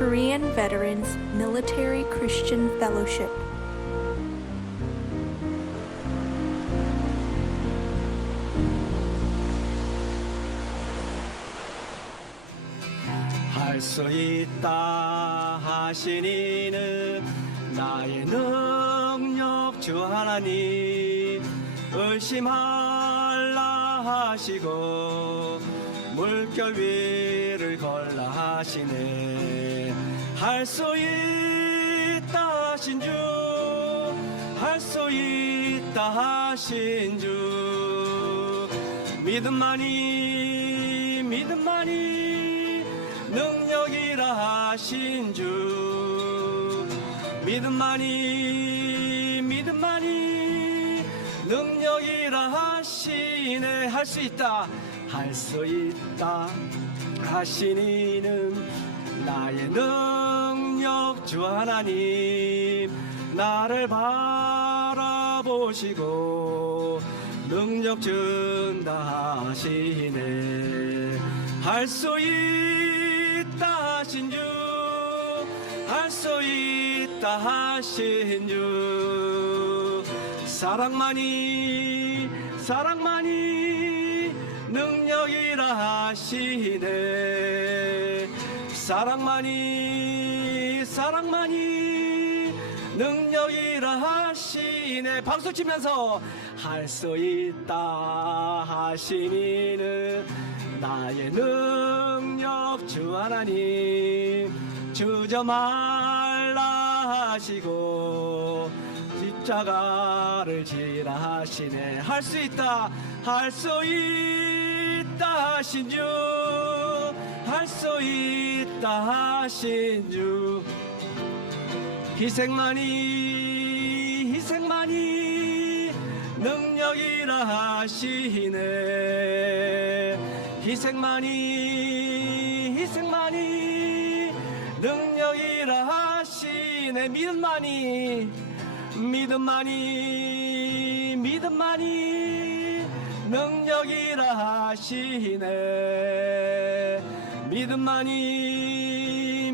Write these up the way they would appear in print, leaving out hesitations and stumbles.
Korean Veterans Military Christian Fellowship. 할 수 있다 하시니는 나의 능력 주 하나님, 의심할라 하시고 물결 위를 걸라 하시네. 할 수 있다 하신 주, 할 수 있다 하신 주, 믿음만이 능력이라 하신 주, 믿음만이 능력이라 하시네. 할 수 있다 하시니는 나의 능력 주 하나님, 나를 바라보시고 능력 준다 하시네. 할 수 있다 하신 주, 할 수 있다 하신 주, 사랑만이 능력이라 하시네. 사랑만이 능력이라 하시네. 박수 치면서 할 수 있다 하시니는 나의 능력 주 하나님, 주저 말라 하시고 십자가를 지라 하시네. 할 수 있다 하신 주, 할 수 있다 하신 주, 희생만이 능력이라 하시네. 희생만이 능력이라 하시네. 믿음만이 능력이라 하시네. 믿음만이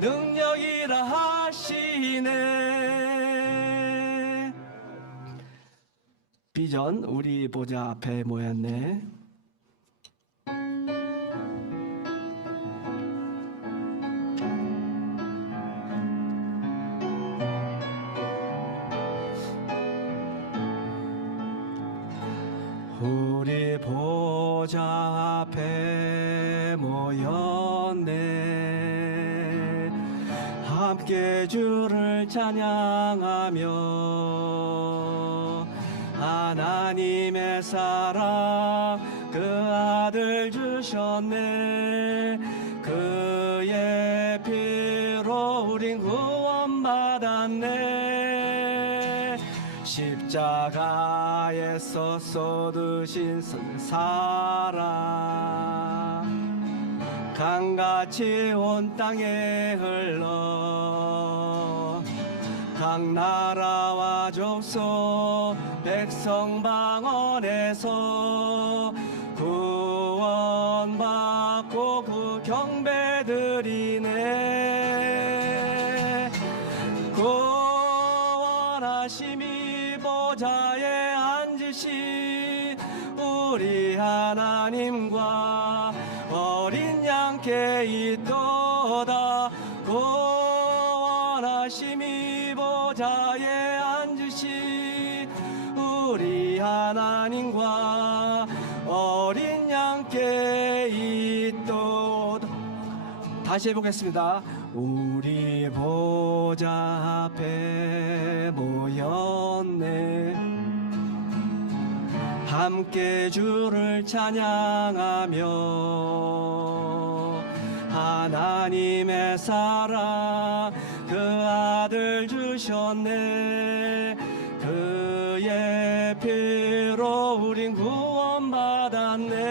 능력이라 하시네. 비전 우리 보좌 앞에 모였네. 우리 보좌 앞에 모였네. 함께 주를 찬양하며 하나님의 사랑 그 아들 주셨네. 그의 피로 우린 구원받았네. 십자가에서 쏟으신 사랑 강같이 온 땅에 흘러 각 나라와 족속 백성 방언에서 구원받고 그 경배드리네. 구원하심이 보좌에 앉으신 우리 하나님과 어린 양께 있도다. 구원하심이 보좌에 앉으신 우리 하나님과 어린 양께 있도다. 다시 해보겠습니다. 우리 보좌 앞에 모였네. 함께 주를 찬양하며 하나님의 사랑 그 아들 주셨네. 그의 피로 우린 구원받았네.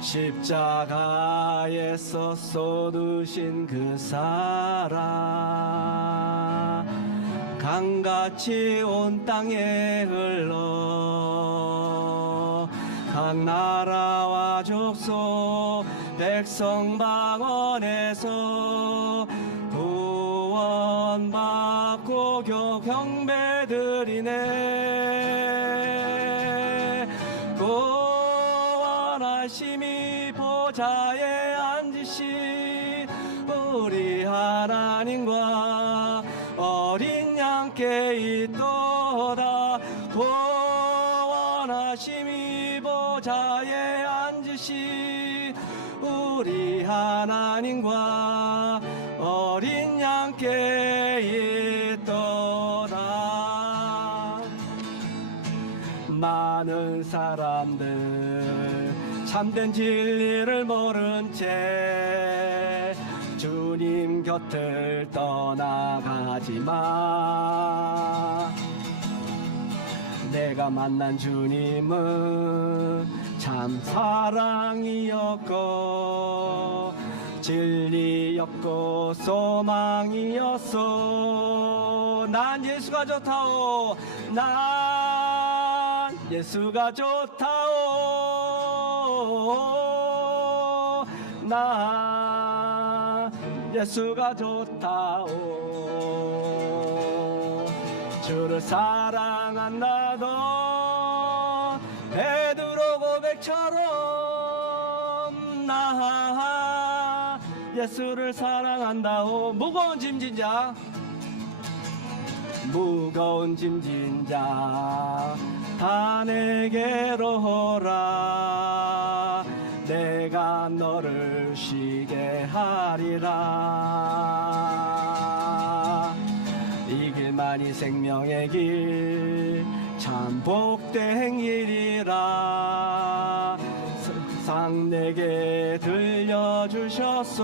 십자가에서 쏟으신 그 사랑 강같이 온 땅에 흘러 각 나라와 족속 백성 방언에서 구원받고 경배드리네. 구원하심이 보좌에 앉으신 우리 하나님과 어린 양께 있도다. 구원하심이 보좌에 앉으신 우리 하나님과 어린 양께 있도다. 많은 사람들 참된 진리를 모른 채 주님 곁을 떠나가지만 내가 만난 주님은 참 사랑이었고 진리였고 소망이었소. 난 예수가 좋다오. 난 예수가 좋다오. 난 예수가 좋다오. 주를 사랑한다던 베드로 고백처럼 나 예수를 사랑한다오. 무거운 짐진 자, 무거운 짐진 자 다 내게로 오라. 내가 너를 쉬게 하리라. 이 길만이 생명의 길 참 복된 일이라. 세상 내게 들려주셨소.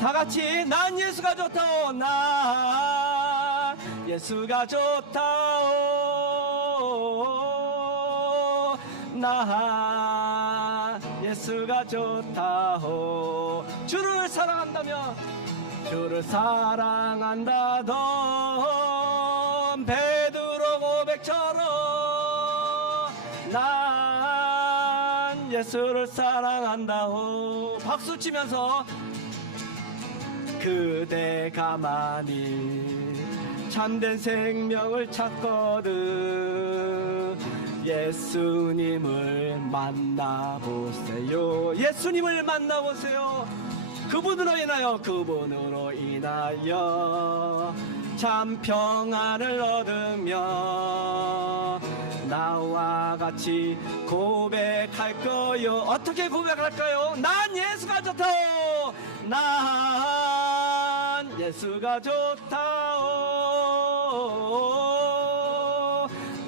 다같이 난 예수가 좋다오. 난 예수가 좋다오. 난 예수가 좋다오. 주를 사랑한다면 주를 사랑한다던 베드로 고백처럼 난 예수를 사랑한다오. 박수 치면서 그대 가만히 참된 생명을 찾거든 예수님을 만나보세요. 예수님을 만나보세요. 그분으로 인하여 참 평안을 얻으며 나와 같이 고백할 거요. 어떻게 고백할까요? 난 예수가 좋다오. 난 예수가 좋다오.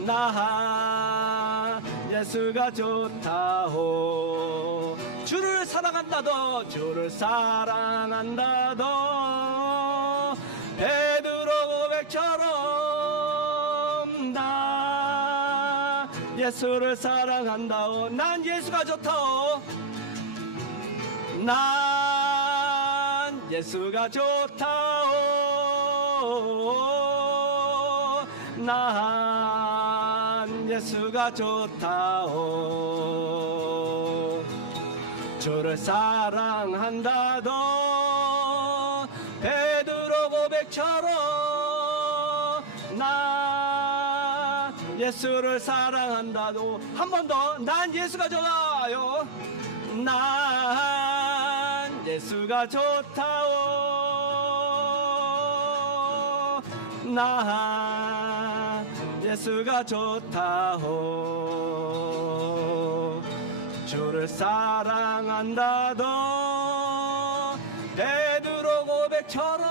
난 예수가 좋다오. 주를 사랑한다도 주를 사랑한다도 베드로 고백처럼 나 예수를 사랑한다오. 난 예수가 좋다오. 난 예수가 좋다오. 난 예수가 좋다오. 주를 사랑한다던 베드로 고백처럼 난 예수를 사랑한다도. 한 번 더. 난 예수가 좋아요. 난 예수가 좋다오. 난 예수가 좋다오. 주를 사랑한다던 베드로 고백처럼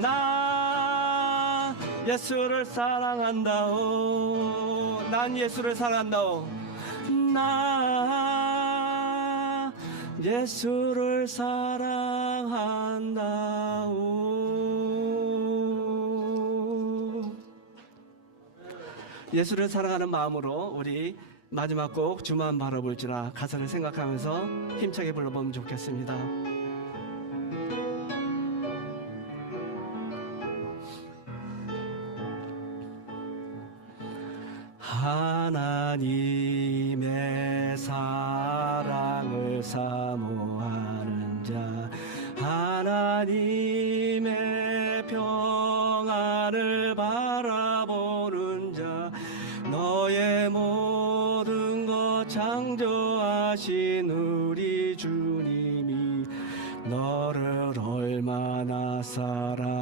나 예수를 사랑한다오. 난 예수를 사랑한다오. 나 예수를 사랑한다오. 예수를 사랑하는 마음으로 우리 마지막 곡 주만 바라볼지라 가사를 생각하면서 힘차게 불러보면 좋겠습니다. 하나님의 사랑 사모하는 자 하나님의 평안을 바라보는 자 너의 모든 것 창조하신 우리 주님이 너를 얼마나 사랑하시는지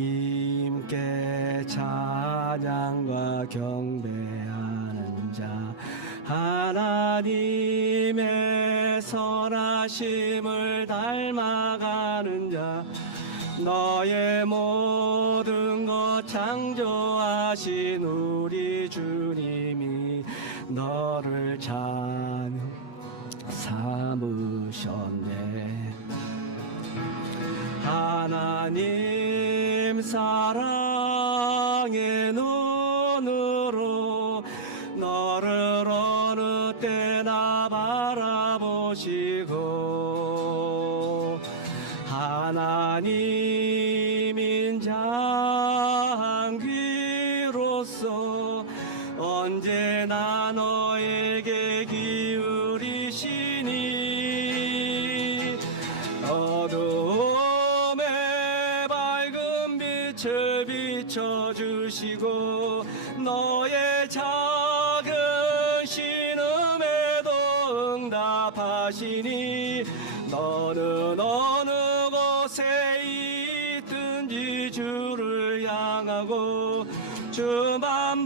하나님께 찬양과 경배하는 자 하나님의 선하심을 닮아가는 자 너의 모든 것 창조하신 우리 주님이 너를 찬양 삼으셨네. 하나님 사랑의 눈으로 너를 어느 때나 바라보시고 하나님 인자한 귀로서 언제나 너에게 기울이시니 어둠에 밝은 빛을 비춰주시고 너의 작은 신음에도 응답하시니 너는 어느 곳에 있든지 주를 향하고 주만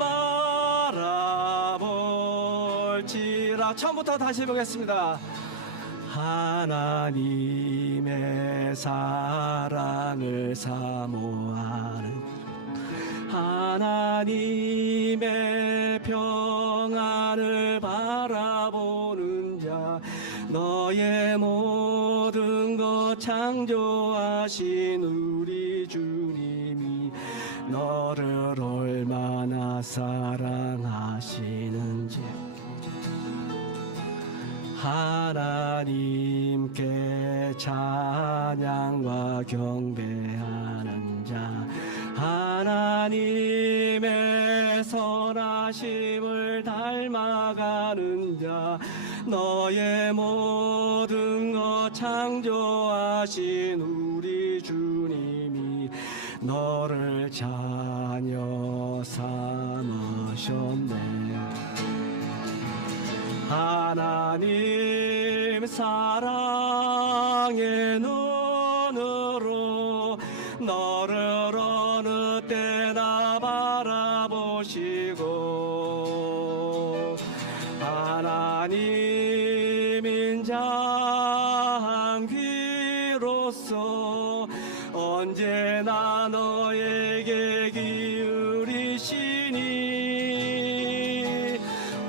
바라볼지라. 처음부터 다시 보겠습니다. 하나님의 사랑을 사모하는 하나님의 평안을 바라보는 자 너의 모든 것 창조하신 우리 주님이 너를 얼마나 사랑하시는지 하나님께 찬양과 경배하는 자 하나님의 선하심을 닮아가는 자 너의 모든 것 창조하신 우리 주님이 너를 자녀 삼으셨네. 하나님 사랑의 눈으로 너를 어느 때나 바라보시고 하나님 인자한 귀로서 언제나 너에게 기울이시니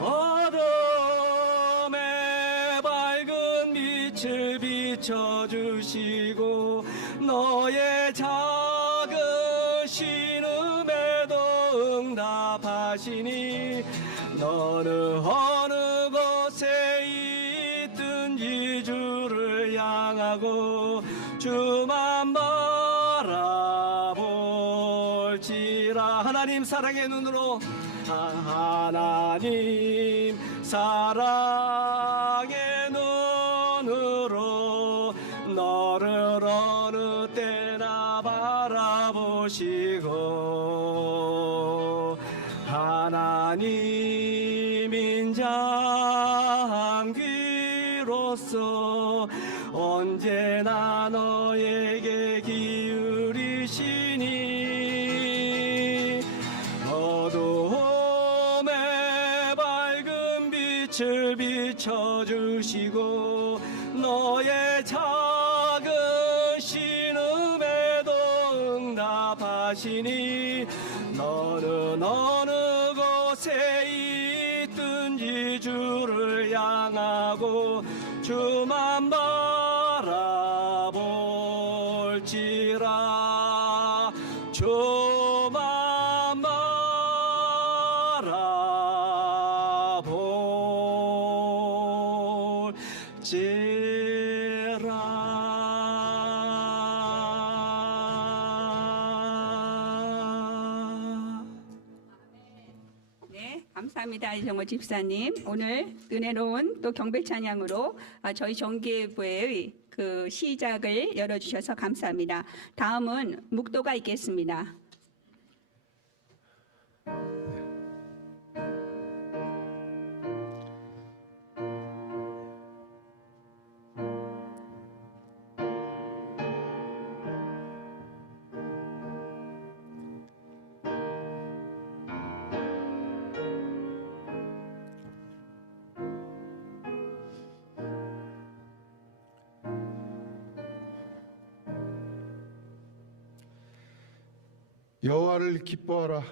어둠에 밝은 빛을 비춰주시고 너의 작은 신음에도 응답하시니 너는 어느 곳에 있든지 주를 향하고 주만 바라볼지라. 하나님 사랑의 눈으로 하나님 사랑의 눈으로 너를 어느 때나 바라보시고 하나님 인자한 귀로서 언제나 너에게 기울이시니 어둠에 밝은 빛을 비춰주시고 너의 작은 신음에도 응답하시니 너는 어느 곳에 있든지 주를 향하고 주만 바라볼지라. 주만 바라볼지라. 네, 감사합니다. 이정호 집사님. 오늘 은혜로운 또 경배 찬양으로 저희 정기예배의 그 시작을 열어주셔서 감사합니다. 다음은 묵도가 있겠습니다. 여호와를 기뻐하라.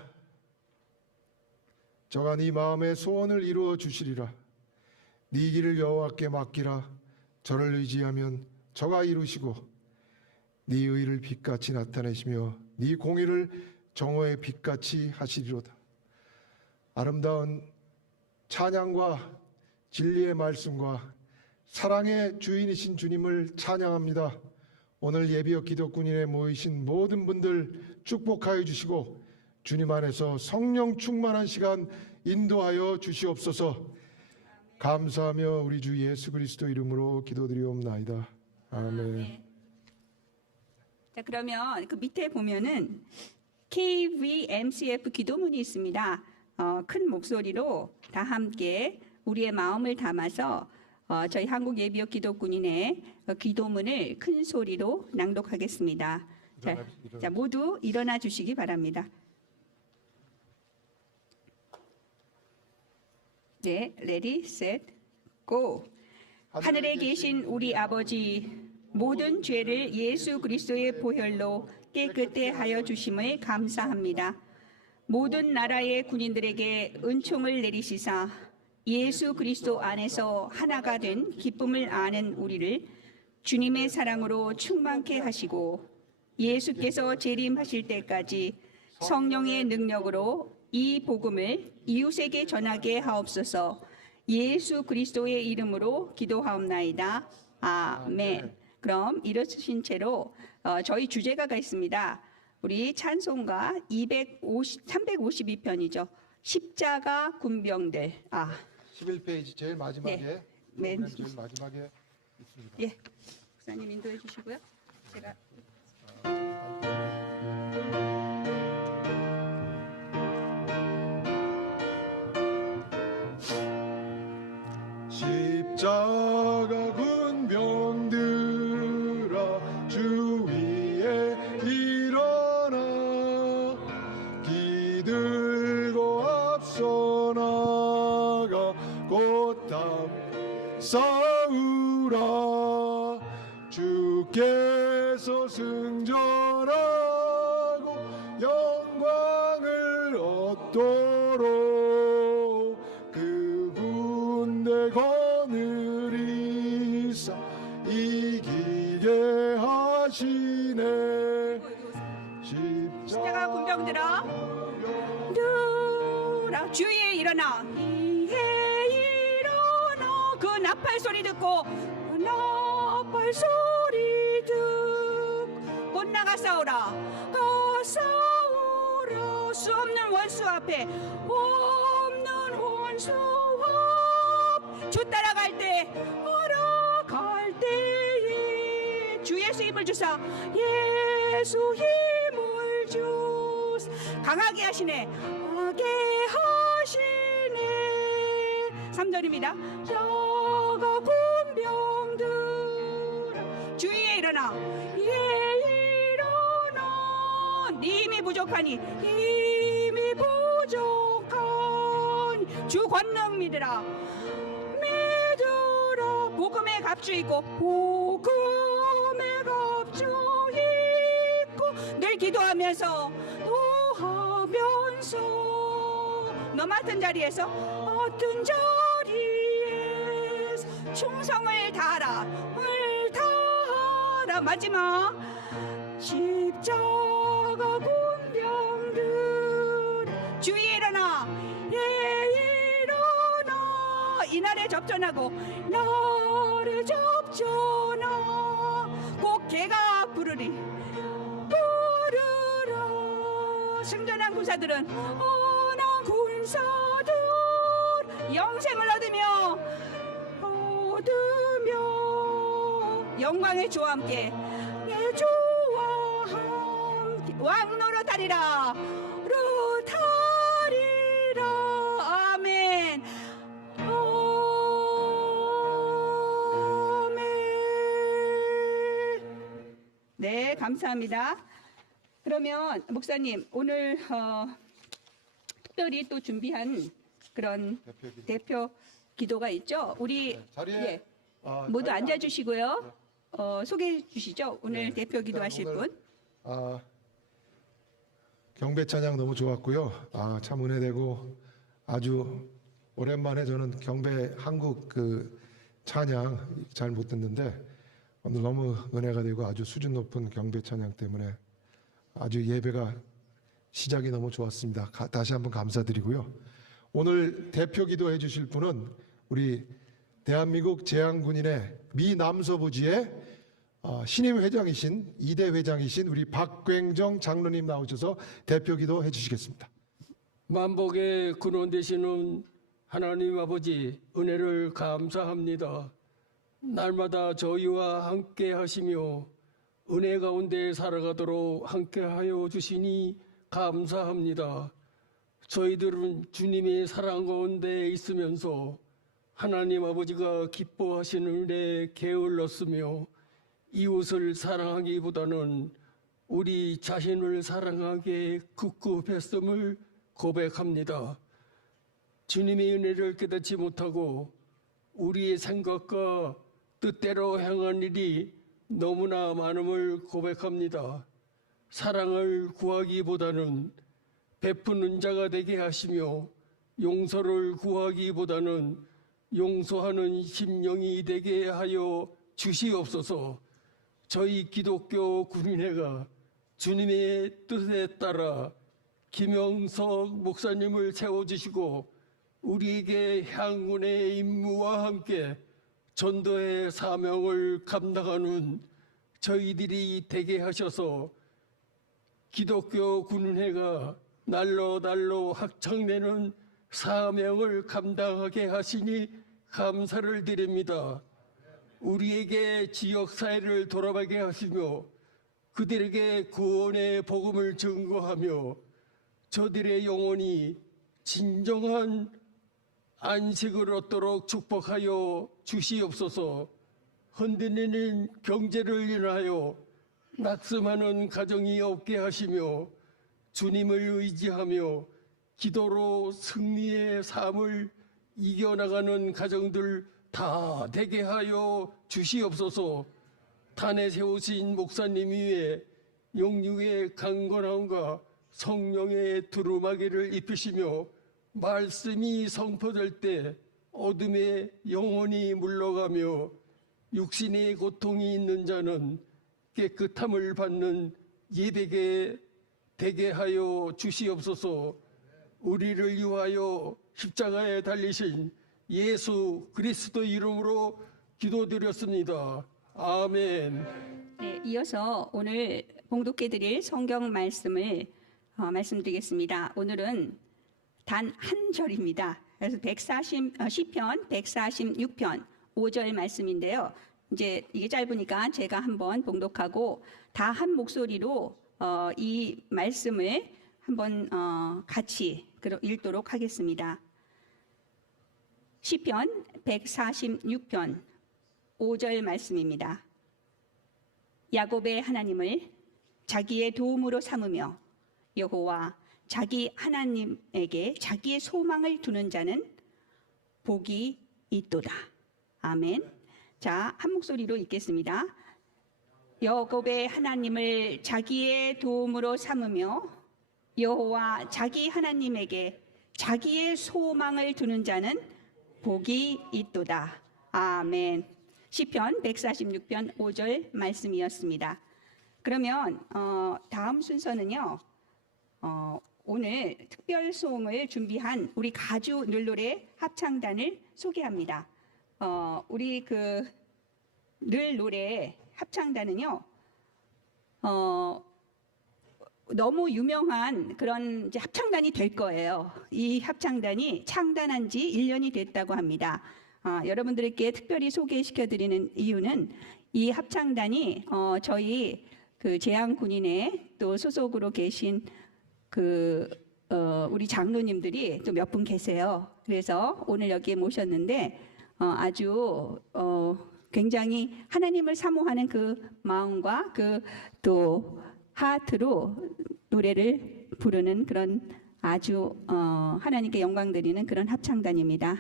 저가 네 마음의 소원을 이루어 주시리라. 네 길을 여호와께 맡기라. 저를 의지하면 저가 이루시고 네 의를 빛같이 나타내시며 네 공의를 정오의 빛같이 하시리로다. 아름다운 찬양과 진리의 말씀과 사랑의 주인이신 주님을 찬양합니다. 오늘 예비역 기독군인에 모이신 모든 분들 축복하여 주시고 주님 안에서 성령 충만한 시간 인도하여 주시옵소서. 감사하며 우리 주 예수 그리스도 이름으로 기도드리옵나이다. 아멘. 자, 그러면 그 밑에 보면은 KVMCF 기도문이 있습니다. 큰 목소리로 다 함께 우리의 마음을 담아서 저희 한국 예비역 기독군인의 기도문을 큰 소리로 낭독하겠습니다. 자, 모두 일어나 주시기 바랍니다. 네, 레디, 셋, 고. 하늘에 계신 우리 아버지, 모든 죄를 예수 그리스도의 보혈로 깨끗게 하여 주심을 감사합니다. 모든 나라의 군인들에게 은총을 내리시사 예수 그리스도 안에서 하나가 된 기쁨을 아는 우리를 주님의 사랑으로 충만케 하시고 예수께서 재림하실 때까지 성령의 능력으로 이 복음을 이웃에게 전하게 하옵소서. 예수 그리스도의 이름으로 기도하옵나이다. 아멘. 그럼 일어서신 채로 저희 주제가가 있습니다. 우리 찬송가 352편이죠. 십자가 군병들. 11페이지 제일 마지막에 네. 제일 마지막에 있습니다. 예, 목사님 인도해 주시고요. 제가 십자가 군병들아 주 위에 일어나 기들고 앞서 나가 곧담 싸우라. 주께서 승전하고 영광을 얻도록 그 군대 거느리사 이기게 하시네. 십자가 군병들아 누라 주위에 일어나 이에 일어나. 그 나팔 소리 듣고 나팔 소리 듣고 곧 나가 싸우라. 가 싸우라. 수 없는 원수 앞에 없는 원수 앞. 주 따라갈 때 때에 주 예수 힘을 주사. 예수 힘을 주사. 강하게 하시네. 강하게 하시네. 3절입니다. 저가 군병들 주위에 일어나. 일어나. 힘이 부족하니 힘이 부족한 주 권능 믿으라. 믿으라. 복음의 갑주 있고 복음의 갑주 있고 늘 기도하면서 너 맡은 자리에서 충성을 다하라. 마지막 십자가 군병들 주위에 일어나. 일어나. 이날에 접전하고 나를 접전하. 꼭 개가 부르리. 부르라. 승전한 군사들은 군사들 영생을 얻으며 영광의 주와 함께 내 주와 함께 왕 노릇하리라 아멘. 네, 감사합니다. 그러면 목사님 오늘 특별히 또 준비한 그런 대표 기도가 있죠. 우리 자리에 모두 앉아주시고요. 소개해 주시죠. 오늘 대표 기도하실 오늘, 분. 경배 찬양 너무 좋았고요. 참 은혜되고 아주 오랜만에 저는 경배 한국 그 찬양 잘 못 듣는데 오늘 너무 은혜가 되고 아주 수준 높은 경배 찬양 때문에 아주 예배가 시작이 너무 좋았습니다. 다시 한번 감사드리고요. 오늘 대표 기도해 주실 분은 우리 대한민국 재향군인의 미 남서부지의 신임 회장이신 2대 회장이신 우리 박광정 장로님 나오셔서 대표 기도해 주시겠습니다. 만복의 근원 되시는 하나님 아버지 은혜를 감사합니다. 날마다 저희와 함께 하시며 은혜 가운데 살아가도록 함께 하여 주시니 감사합니다. 저희들은 주님의 사랑 가운데 있으면서 하나님 아버지가 기뻐하시는 은혜에 게을렀으며 이웃을 사랑하기보다는 우리 자신을 사랑하기에 급급했음을 고백합니다. 주님의 은혜를 깨닫지 못하고 우리의 생각과 뜻대로 행한 일이 너무나 많음을 고백합니다. 사랑을 구하기보다는 베푸는 자가 되게 하시며 용서를 구하기보다는 용서하는 심령이 되게 하여 주시옵소서. 저희 기독교 군인회가 주님의 뜻에 따라 김영석 목사님을 세워주시고 우리에게 향군의 임무와 함께 전도의 사명을 감당하는 저희들이 되게 하셔서 기독교 군인회가 날로 확장되는 사명을 감당하게 하시니 감사를 드립니다. 우리에게 지역사회를 돌아가게 하시며 그들에게 구원의 복음을 증거하며 저들의 영혼이 진정한 안식을 얻도록 축복하여 주시옵소서. 흔들리는 경제를 인하여 낙심하는 가정이 없게 하시며 주님을 의지하며 기도로 승리의 삶을 이겨나가는 가정들 다 되게 하여 주시옵소서. 단에 세우신 목사님 위에 영육의 강건함과 성령의 두루마기를 입히시며 말씀이 선포될 때 어둠의 영혼이 물러가며 육신의 고통이 있는 자는 깨끗함을 받는 예배게 되게 하여 주시옵소서. 우리를 위하여 십자가에 달리신 예수 그리스도 이름으로 기도드렸습니다. 아멘. 네, 이어서 오늘 봉독해 드릴 성경 말씀을 말씀드리겠습니다. 오늘은 단 한 절입니다. 그래서 시편 146편 5절 말씀인데요. 이제 이게 짧으니까 제가 한번 봉독하고 다 한 목소리로 이 말씀을 한번 같이 읽도록 하겠습니다. 시편 146편 5절 말씀입니다. 야곱의 하나님을 자기의 도움으로 삼으며 여호와 자기 하나님에게 자기의 소망을 두는 자는 복이 있도다. 아멘. 자, 한 목소리로 읽겠습니다. 야곱의 하나님을 자기의 도움으로 삼으며 여호와 자기 하나님에게 자기의 소망을 두는 자는 복이 있도다. 아멘. 시편 146편 5절 말씀이었습니다. 그러면 다음 순서는요. 오늘 특별 소음을 준비한 우리 가주 늘노래 합창단을 소개합니다. 우리 그 늘 노래 합창단은요. 너무 유명한 그런 이제 합창단이 될 거예요. 이 합창단이 창단한 지 1년이 됐다고 합니다. 여러분들께 특별히 소개시켜 드리는 이유는 이 합창단이 저희 그 재향군인에 또 소속으로 계신 우리 장로님들이 또 몇 분 계세요. 그래서 오늘 여기에 모셨는데 아주 굉장히 하나님을 사모하는 그 마음과 그 또 하트로 노래를 부르는 그런 아주 하나님께 영광 드리는 그런 합창단입니다.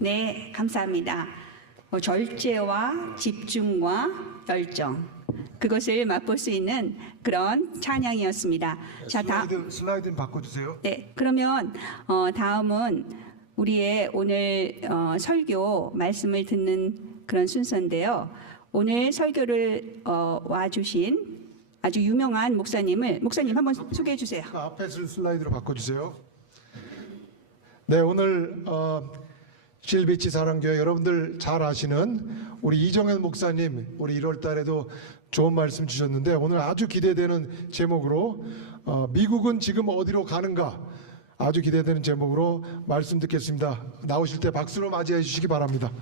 네, 감사합니다. 절제와 집중과 열정, 그것을 맛볼 수 있는 그런 찬양이었습니다. 자, 슬라이드 바꿔주세요. 네, 그러면 다음은 우리의 오늘 설교 말씀을 듣는 그런 순서인데요. 오늘 설교를 와주신 아주 유명한 목사님 한번 소개해 주세요. 앞에 슬라이드로 바꿔주세요. 네, 오늘 실비치 사랑교회 여러분들 잘 아시는 우리 이정현 목사님, 우리 1월 달에도 좋은 말씀 주셨는데 오늘 아주 기대되는 제목으로 미국은 지금 어디로 가는가, 아주 기대되는 제목으로 말씀 듣겠습니다. 나오실 때 박수로 맞이해 주시기 바랍니다.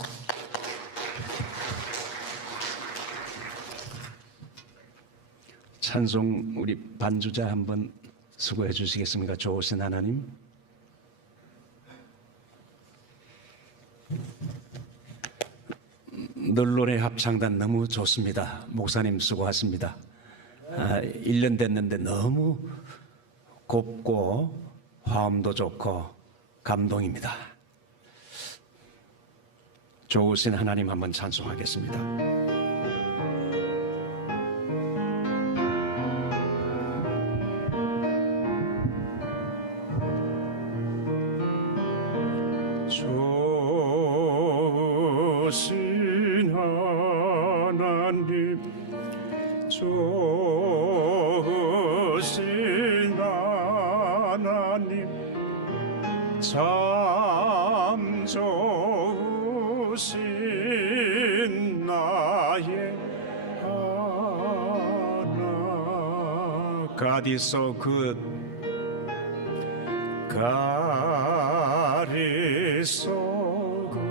찬송 우리 반주자 한번 수고해 주시겠습니까? 좋으신 하나님. 늘 노래 합창단 너무 좋습니다. 목사님 수고하십니다. 1년 됐는데 너무 곱고 화음도 좋고 감동입니다. 좋으신 하나님 한번 찬송하겠습니다. 좋으신 하나님, 좋으신 하나님, 참 좋으신 나의 하나. God is so good. God is so good.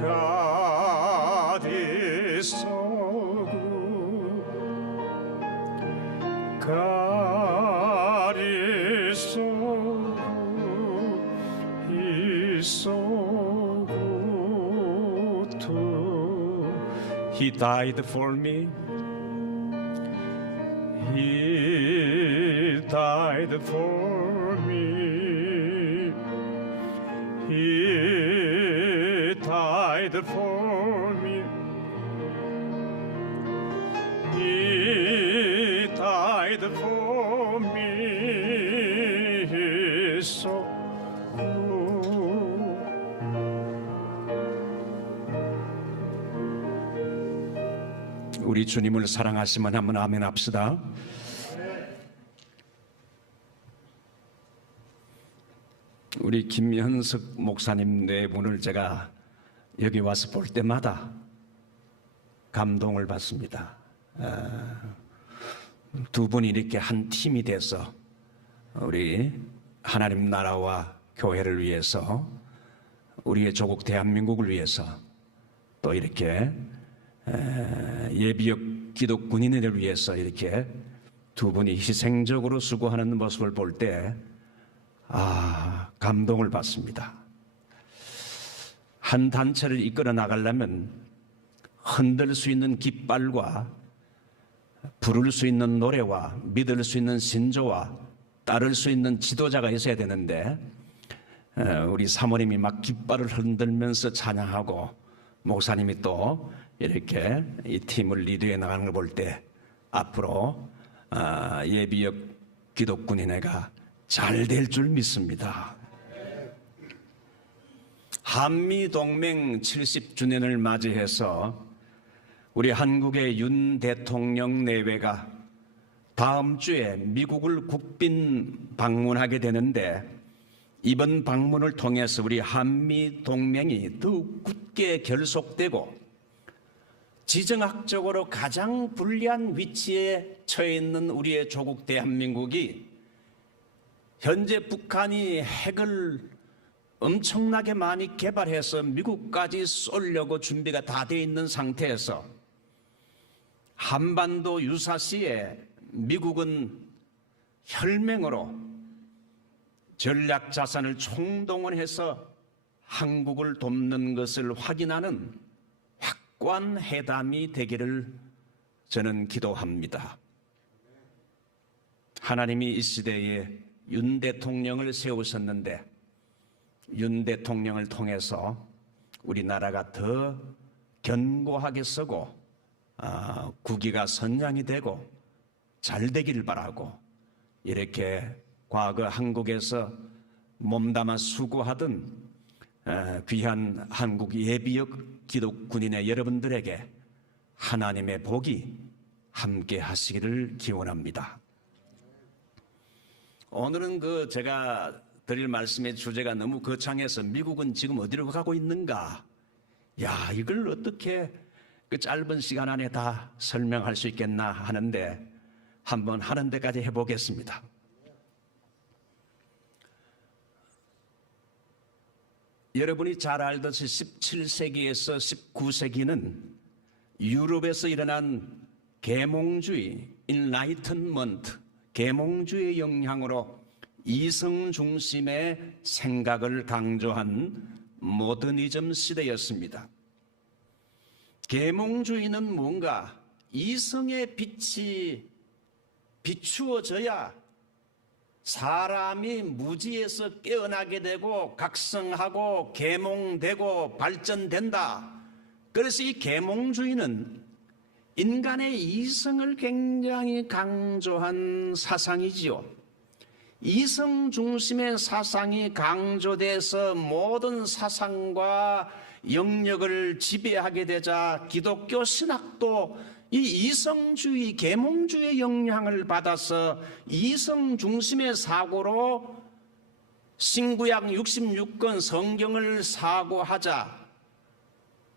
God is so good. God is so good. He's so good too. He died for me. He died for me. He died for me. He died for me. He's so good. 우리 주님을 사랑하시면 한번 아멘 합시다. 우리 김현석 목사님 네 분을 제가 여기 와서 볼 때마다 감동을 받습니다. 두 분이 이렇게 한 팀이 돼서 우리 하나님 나라와 교회를 위해서, 우리의 조국 대한민국을 위해서, 또 이렇게 예비역 기독군인을 위해서 이렇게 두 분이 희생적으로 수고하는 모습을 볼 때 감동을 받습니다. 한 단체를 이끌어 나가려면 흔들 수 있는 깃발과 부를 수 있는 노래와 믿을 수 있는 신조와 따를 수 있는 지도자가 있어야 되는데, 우리 사모님이 막 깃발을 흔들면서 찬양하고 목사님이 또 이렇게 이 팀을 리드해 나가는 걸 볼 때 앞으로 예비역 기독군인회가 잘 될 줄 믿습니다. 한미동맹 70주년을 맞이해서 우리 한국의 윤 대통령 내외가 다음 주에 미국을 국빈 방문하게 되는데, 이번 방문을 통해서 우리 한미동맹이 더욱 굳게 결속되고 지정학적으로 가장 불리한 위치에 처해 있는 우리의 조국 대한민국이 현재 북한이 핵을 엄청나게 많이 개발해서 미국까지 쏘려고 준비가 다 돼 있는 상태에서 한반도 유사시에 미국은 혈맹으로 전략 자산을 총동원해서 한국을 돕는 것을 확인하는 확고한 회담이 되기를 저는 기도합니다. 하나님이 이 시대에 윤 대통령을 세우셨는데, 윤 대통령을 통해서 우리나라가 더 견고하게 서고 국위가 선양이 되고 잘 되기를 바라고, 이렇게 과거 한국에서 몸담아 수고하던 귀한 한국 예비역 기독군인의 여러분들에게 하나님의 복이 함께 하시기를 기원합니다. 오늘은 제가 드릴 말씀의 주제가 너무 거창해서 미국은 지금 어디로 가고 있는가? 야, 이걸 어떻게 그 짧은 시간 안에 다 설명할 수 있겠나 하는데 한번 하는 데까지 해보겠습니다. 여러분이 잘 알듯이 17세기에서 19세기는 유럽에서 일어난 계몽주의, 인라이트먼트, 계몽주의 영향으로 이성 중심의 생각을 강조한 모더니즘 시대였습니다. 계몽주의는 뭔가 이성의 빛이 비추어져야 사람이 무지에서 깨어나게 되고 각성하고 계몽되고 발전된다. 그래서 이 계몽주의는 인간의 이성을 굉장히 강조한 사상이지요. 이성 중심의 사상이 강조돼서 모든 사상과 영역을 지배하게 되자 기독교 신학도 이 이성주의, 계몽주의 영향을 받아서 이성 중심의 사고로 신구약 66권 성경을 사고하자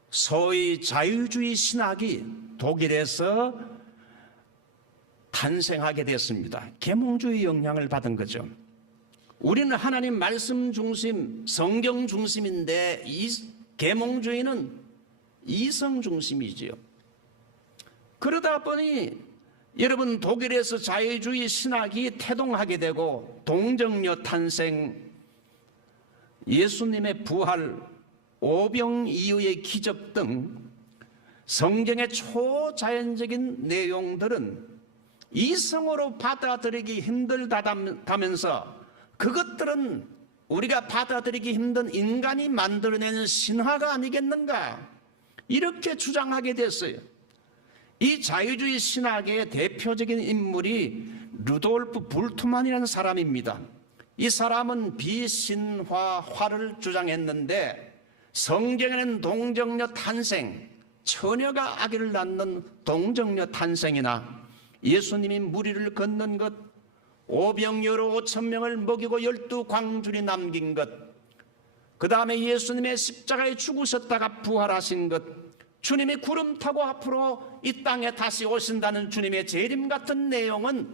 소위 자유주의 신학이 독일에서 탄생하게 됐습니다. 계몽주의 영향을 받은 거죠. 우리는 하나님 말씀 중심, 성경 중심인데 이 계몽주의는 이성 중심이지요. 그러다 보니 여러분 독일에서 자유주의 신학이 태동하게 되고 동정녀 탄생, 예수님의 부활, 오병 이후의 기적 등 성경의 초자연적인 내용들은 이성으로 받아들이기 힘들다면서 그것들은 우리가 받아들이기 힘든 인간이 만들어내는 신화가 아니겠는가, 이렇게 주장하게 됐어요. 이 자유주의 신학의 대표적인 인물이 루돌프 불트만이라는 사람입니다. 이 사람은 비신화화를 주장했는데 성경에는 동정녀 탄생, 처녀가 아기를 낳는 동정녀 탄생이나 예수님이 무리를 걷는 것, 오병이어로 5,000명을 먹이고 12광줄이 남긴 것, 그 다음에 예수님의 십자가에 죽으셨다가 부활하신 것, 주님이 구름 타고 앞으로 이 땅에 다시 오신다는 주님의 재림 같은 내용은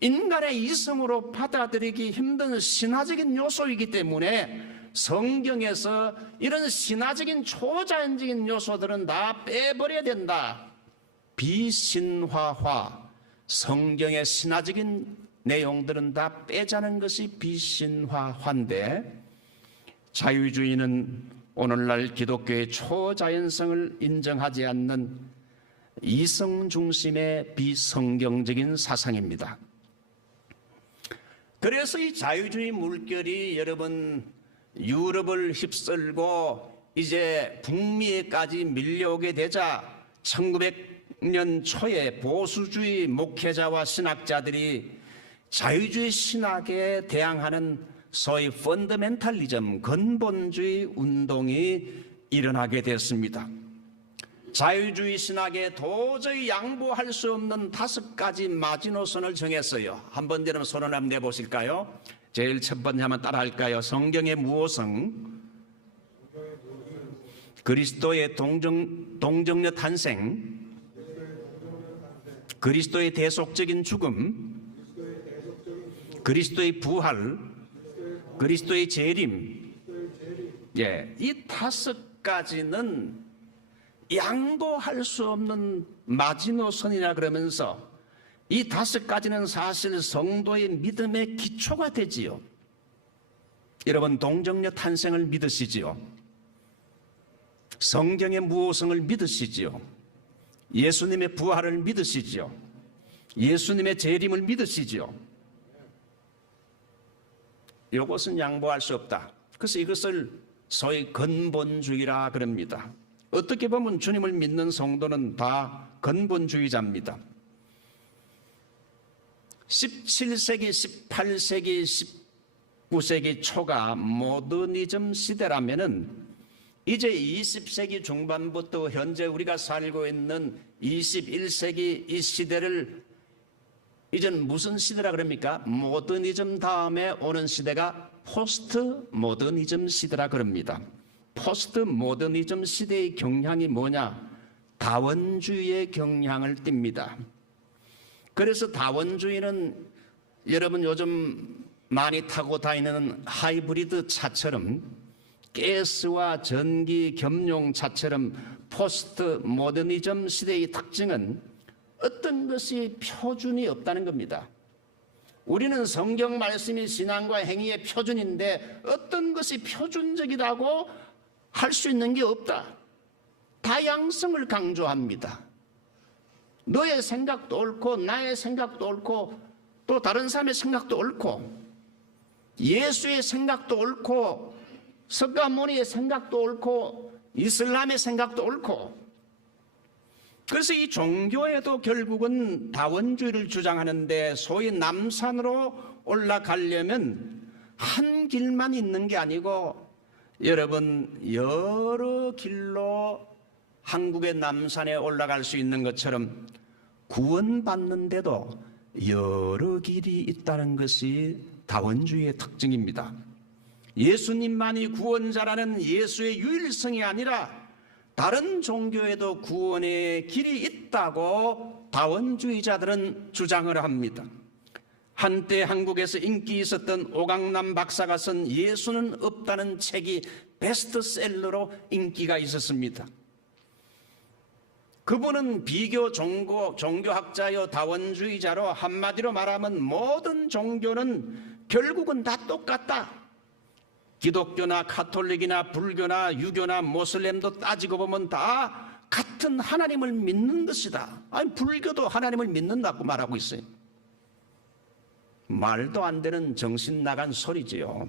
인간의 이성으로 받아들이기 힘든 신화적인 요소이기 때문에 성경에서 이런 신화적인 초자연적인 요소들은 다 빼버려야 된다. 비신화화, 성경의 신화적인 내용들은 다 빼자는 것이 비신화화인데, 자유주의는 오늘날 기독교의 초자연성을 인정하지 않는 이성 중심의 비성경적인 사상입니다. 그래서 이 자유주의 물결이 여러분 유럽을 휩쓸고 이제 북미에까지 밀려오게 되자 1900년 초에 보수주의 목회자와 신학자들이 자유주의 신학에 대항하는 소위 펀더멘탈리즘, 근본주의 운동이 일어나게 됐습니다. 자유주의 신학에 도저히 양보할 수 없는 5가지 마지노선을 정했어요. 한번 여러분 손을 한번 내보실까요? 제일 첫 번째 한번 따라할까요? 성경의 무호성, 그리스도의 동정녀 탄생, 그리스도의 대속적인 죽음, 그리스도의 부활, 그리스도의 재림. 예, 이 5가지는 양보할 수 없는 마지노선이라 그러면서 이 5가지는 사실 성도의 믿음의 기초가 되지요. 여러분 동정녀 탄생을 믿으시지요? 성경의 무호성을 믿으시지요? 예수님의 부활을 믿으시지요? 예수님의 재림을 믿으시지요? 이것은 양보할 수 없다. 그래서 이것을 소위 근본주의라 그럽니다. 어떻게 보면 주님을 믿는 성도는 다 근본주의자입니다. 17세기, 18세기, 19세기 초가 모더니즘 시대라면은 이제 20세기 중반부터 현재 우리가 살고 있는 21세기 이 시대를 이젠 무슨 시대라 그럽니까? 모더니즘 다음에 오는 시대가 포스트 모더니즘 시대라 그럽니다. 포스트 모더니즘 시대의 경향이 뭐냐? 다원주의의 경향을 띱니다. 그래서 다원주의는 여러분 요즘 많이 타고 다니는 하이브리드 차처럼 가스와 전기 겸용차처럼 포스트 모더니즘 시대의 특징은 어떤 것이 표준이 없다는 겁니다. 우리는 성경 말씀이 신앙과 행위의 표준인데 어떤 것이 표준적이라고 할 수 있는 게 없다. 다양성을 강조합니다. 너의 생각도 옳고 나의 생각도 옳고 또 다른 사람의 생각도 옳고 예수의 생각도 옳고 석가모니의 생각도 옳고 이슬람의 생각도 옳고 그래서 이 종교에도 결국은 다원주의를 주장하는데 소위 남산으로 올라가려면 한 길만 있는 게 아니고 여러분 여러 길로 한국의 남산에 올라갈 수 있는 것처럼 구원받는데도 여러 길이 있다는 것이 다원주의의 특징입니다. 예수님만이 구원자라는 예수의 유일성이 아니라 다른 종교에도 구원의 길이 있다고 다원주의자들은 주장을 합니다. 한때 한국에서 인기 있었던 오강남 박사가 쓴 예수는 없다는 책이 베스트셀러로 인기가 있었습니다. 그분은 비교 종교학자요 다원주의자로 한마디로 말하면 모든 종교는 결국은 다 똑같다. 기독교나 카톨릭이나 불교나 유교나 모슬렘도 따지고 보면 다 같은 하나님을 믿는 것이다. 아니 불교도 하나님을 믿는다고 말하고 있어요. 말도 안 되는 정신 나간 소리지요.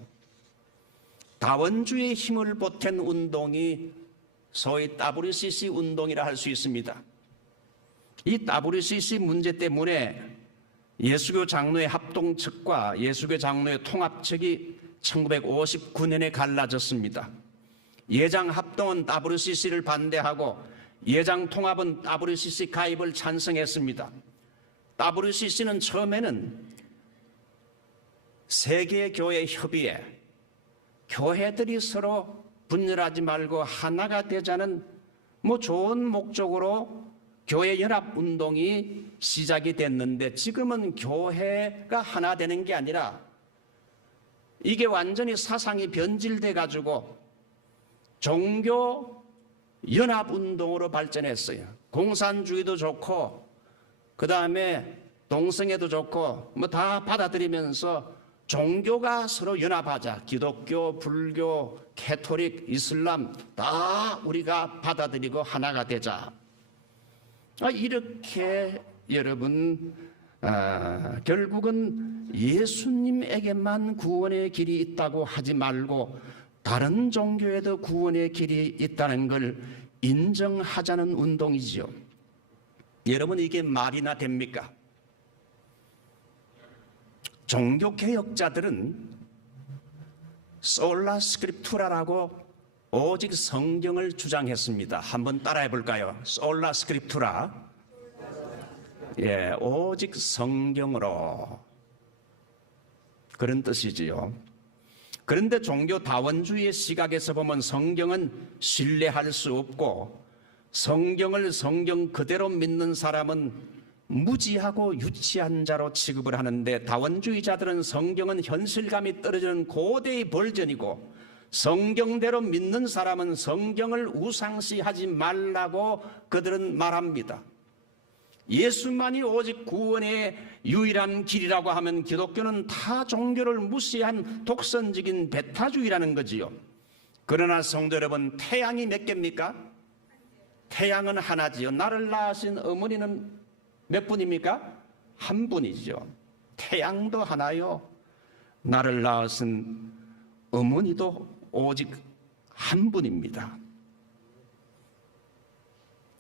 다원주의의 힘을 보탠 운동이 소위 WCC 운동이라 할 수 있습니다. 이 WCC 문제 때문에 예수교 장로의 합동 측과 예수교 장로의 통합 측이 1959년에 갈라졌습니다. 예장 합동은 WCC를 반대하고 예장 통합은 WCC 가입을 찬성했습니다. WCC는 처음에는 세계교회 협의회, 교회들이 서로 분열하지 말고 하나가 되자는 좋은 목적으로 교회 연합 운동이 시작이 됐는데 지금은 교회가 하나 되는 게 아니라 이게 완전히 사상이 변질돼 가지고 종교 연합 운동으로 발전했어요. 공산주의도 좋고 그 다음에 동성애도 좋고 다 받아들이면서 종교가 서로 연합하자. 기독교, 불교, 캐토릭, 이슬람 다 우리가 받아들이고 하나가 되자. 이렇게 여러분 결국은 예수님에게만 구원의 길이 있다고 하지 말고 다른 종교에도 구원의 길이 있다는 걸 인정하자는 운동이지요. 여러분 이게 말이나 됩니까? 종교개혁자들은 솔라 스크립투라라고 오직 성경을 주장했습니다. 한번 따라해 볼까요? 솔라 스크립투라. 오직 성경으로. 그런 뜻이지요. 그런데 종교 다원주의의 시각에서 보면 성경은 신뢰할 수 없고 성경을 성경 그대로 믿는 사람은 무지하고 유치한 자로 취급을 하는데 다원주의자들은 성경은 현실감이 떨어지는 고대의 버전이고 성경대로 믿는 사람은 성경을 우상시하지 말라고 그들은 말합니다. 예수만이 오직 구원의 유일한 길이라고 하면 기독교는 타 종교를 무시한 독선적인 배타주의라는 거지요. 그러나 성도 여러분, 태양이 몇 개입니까? 태양은 하나지요. 나를 낳으신 어머니는 몇 분입니까? 한 분이죠. 태양도 하나요. 나를 낳으신 어머니도 오직 한 분입니다.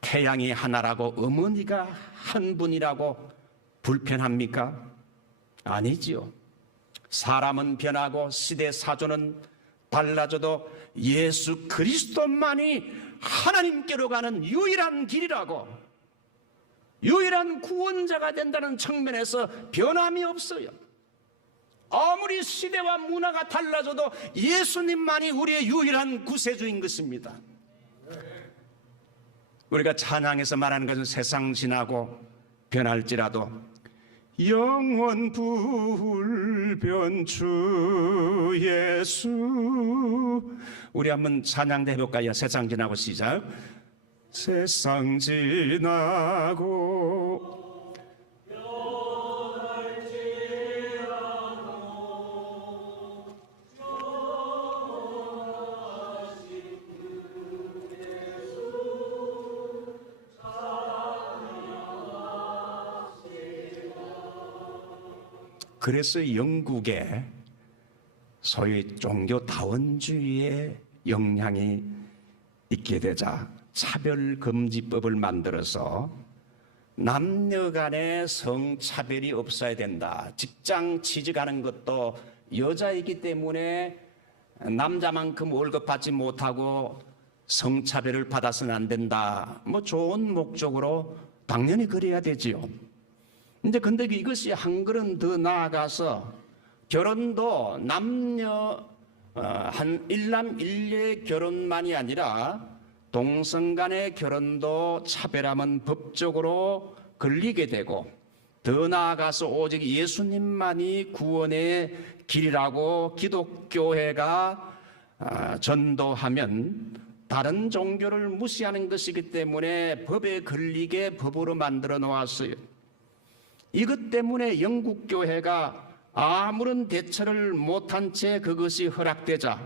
태양이 하나라고 어머니가 한 분이라고 불편합니까? 아니지요. 사람은 변하고 시대 사조는 달라져도 예수 그리스도만이 하나님께로 가는 유일한 길이라고, 유일한 구원자가 된다는 측면에서 변함이 없어요. 아무리 시대와 문화가 달라져도 예수님만이 우리의 유일한 구세주인 것입니다. 우리가 찬양에서 말하는 것은 세상 지나고 변할지라도 영원 불변 주 예수. 우리 한번 찬양대 해볼까요? 세상 지나고 시작. 세상 지나고 그래서 영국에 소위 종교 다원주의의 영향이 있게 되자 차별금지법을 만들어서 남녀 간의 성차별이 없어야 된다. 직장 취직하는 것도 여자이기 때문에 남자만큼 월급 받지 못하고 성차별을 받아서는 안 된다. 뭐 좋은 목적으로 당연히 그래야 되지요. 근데 이것이 한 걸음 더 나아가서 결혼도 남녀 한 일남 일녀의 결혼만이 아니라 동성 간의 결혼도 차별하면 법적으로 걸리게 되고, 더 나아가서 오직 예수님만이 구원의 길이라고 기독교회가 전도하면 다른 종교를 무시하는 것이기 때문에 법에 걸리게 법으로 만들어 놓았어요. 이것 때문에 영국 교회가 아무런 대처를 못한 채 그것이 허락되자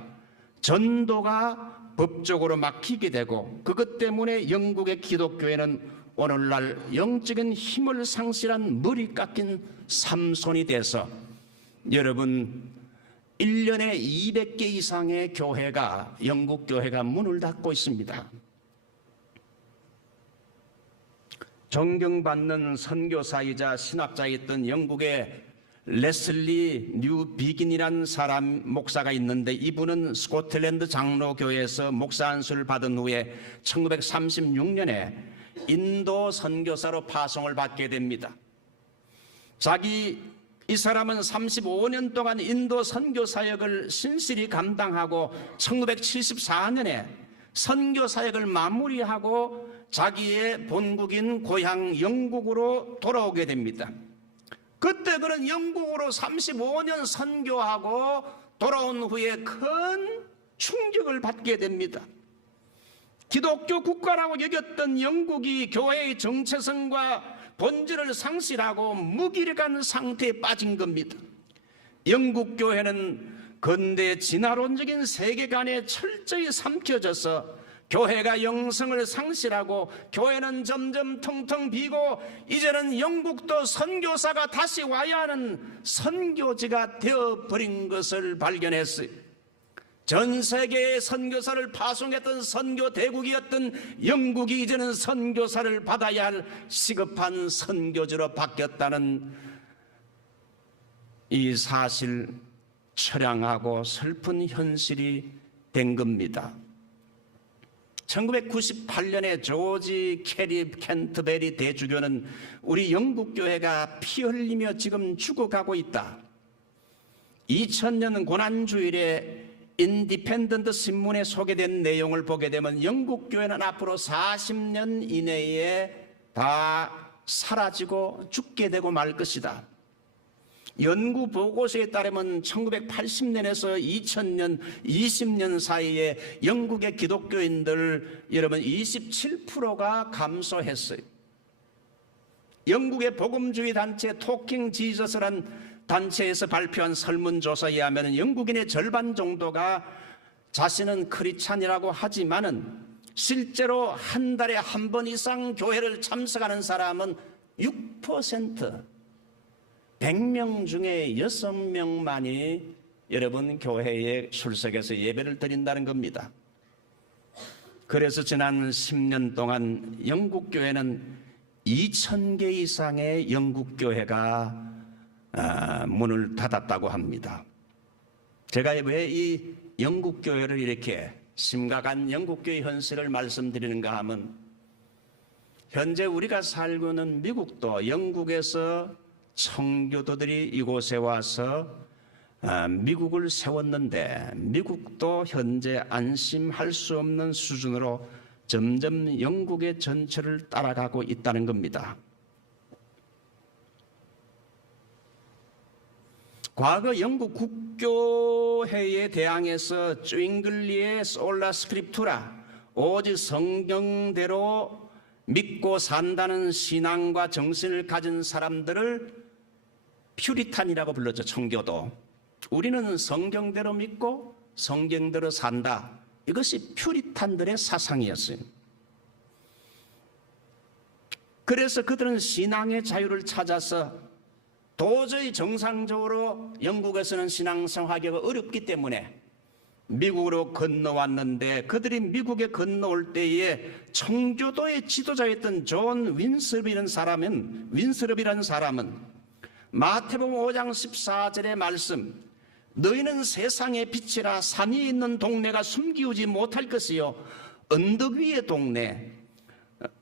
전도가 법적으로 막히게 되고, 그것 때문에 영국의 기독교회는 오늘날 영적인 힘을 상실한 머리 깎인 삼손이 돼서 여러분 1년에 200개 이상의 교회가, 영국 교회가 문을 닫고 있습니다. 존경받는 선교사이자 신학자였던 영국의 레슬리 뉴 비긴이라는 사람 목사가 있는데, 이분은 스코틀랜드 장로교회에서 목사 안수를 받은 후에 1936년에 인도 선교사로 파송을 받게 됩니다. 이 사람은 35년 동안 인도 선교 사역을 신실히 감당하고 1974년에 선교 사역을 마무리하고 자기의 본국인 고향 영국으로 돌아오게 됩니다. 그때 그는 영국으로 35년 선교하고 돌아온 후에 큰 충격을 받게 됩니다. 기독교 국가라고 여겼던 영국이 교회의 정체성과 본질을 상실하고 무기력한 상태에 빠진 겁니다. 영국 교회는 근대 진화론적인 세계관에 철저히 삼켜져서 교회가 영성을 상실하고 교회는 점점 텅텅 비고 이제는 영국도 선교사가 다시 와야 하는 선교지가 되어버린 것을 발견했어요. 전 세계의 선교사를 파송했던 선교 대국이었던 영국이 이제는 선교사를 받아야 할 시급한 선교지로 바뀌었다는 이 사실, 처량하고 슬픈 현실이 된 겁니다. 1998년에 조지 캐리 캔터베리 대주교는 우리 영국 교회가 피 흘리며 지금 죽어가고 있다. 2000년 고난주일에 인디펜던트 신문에 소개된 내용을 보게 되면 영국 교회는 앞으로 40년 이내에 다 사라지고 죽게 되고 말 것이다. 연구 보고서에 따르면 1980년에서 2000년 20년 사이에 영국의 기독교인들 여러분 27%가 감소했어요. 영국의 복음주의 단체 토킹 지저스란 단체에서 발표한 설문조사에 하면 영국인의 절반 정도가 자신은 크리스찬이라고 하지만은 실제로 한 달에 한 번 이상 교회를 참석하는 사람은 6%. 100명 중에 6명만이 여러분 교회에 출석해서 예배를 드린다는 겁니다. 그래서 지난 10년 동안 영국 교회는 2,000개 이상의 영국 교회가 문을 닫았다고 합니다. 제가 왜 이 영국 교회를 이렇게 심각한 영국 교회 현실을 말씀드리는가 하면, 현재 우리가 살고 있는 미국도 영국에서 청교도들이 이곳에 와서 미국을 세웠는데, 미국도 현재 안심할 수 없는 수준으로 점점 영국의 전철을 따라가고 있다는 겁니다. 과거 영국 국교회에 대항해서 쭝글리의 솔라 스크립투라, 오직 성경대로 믿고 산다는 신앙과 정신을 가진 사람들을 퓨리탄이라고 불렀죠. 청교도. 우리는 성경대로 믿고 성경대로 산다. 이것이 퓨리탄들의 사상이었어요. 그래서 그들은 신앙의 자유를 찾아서 도저히 정상적으로 영국에서는 신앙생활하기가 어렵기 때문에 미국으로 건너왔는데, 그들이 미국에 건너올 때에 청교도의 지도자였던 존 윈스럽이라는 사람은 마태복음 5장 14절의 말씀, 너희는 세상의 빛이라, 산 위에 있는 동네가 숨기우지 못할 것이요 언덕 위의 동네,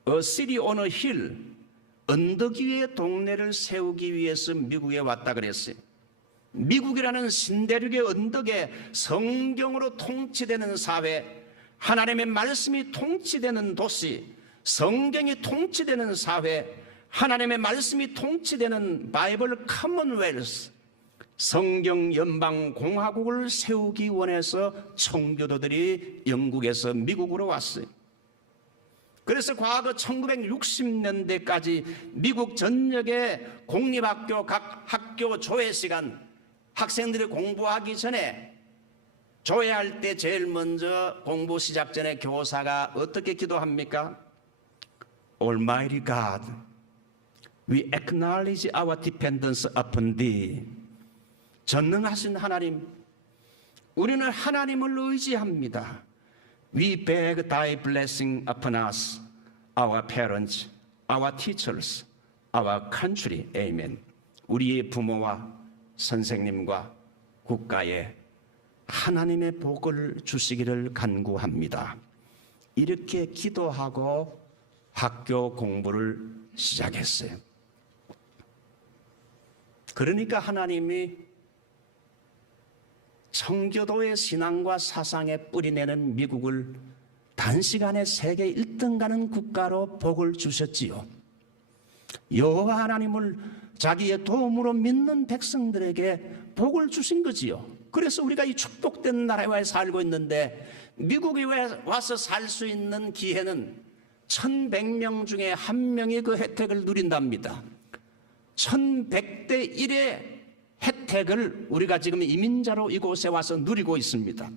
A city on a hill, 언덕 위의 동네를 세우기 위해서 미국에 왔다 그랬어요. 미국이라는 신대륙의 언덕에 성경으로 통치되는 사회, 하나님의 말씀이 통치되는 도시, 성경이 통치되는 사회, 하나님의 말씀이 통치되는 바이블 커먼웰스, 성경 연방 공화국을 세우기 원해서 청교도들이 영국에서 미국으로 왔어요. 그래서 과거 1960년대까지 미국 전역의 공립학교 각 학교 조회 시간, 학생들이 공부하기 전에 조회할 때 제일 먼저 공부 시작 전에 교사가 어떻게 기도합니까? Almighty God, we acknowledge our dependence upon Thee. 전능하신 하나님, 우리는 하나님을 의지합니다. We beg Thy blessing upon us, our parents, our teachers, our country. Amen. 우리의 부모와 선생님과 국가에 하나님의 복을 주시기를 간구합니다. 이렇게 기도하고 학교 공부를 시작했어요. 그러니까 하나님이 청교도의 신앙과 사상에 뿌리내는 미국을 단시간에 세계 1등 가는 국가로 복을 주셨지요. 여호와 하나님을 자기의 도움으로 믿는 백성들에게 복을 주신 거지요. 그래서 우리가 이 축복된 나라에 살고 있는데, 미국에 와서 살 수 있는 기회는 1100명 중에 1명이 그 혜택을 누린답니다. 1100대 1의 혜택을 우리가 지금 이민자로 이곳에 와서 누리고 있습니다.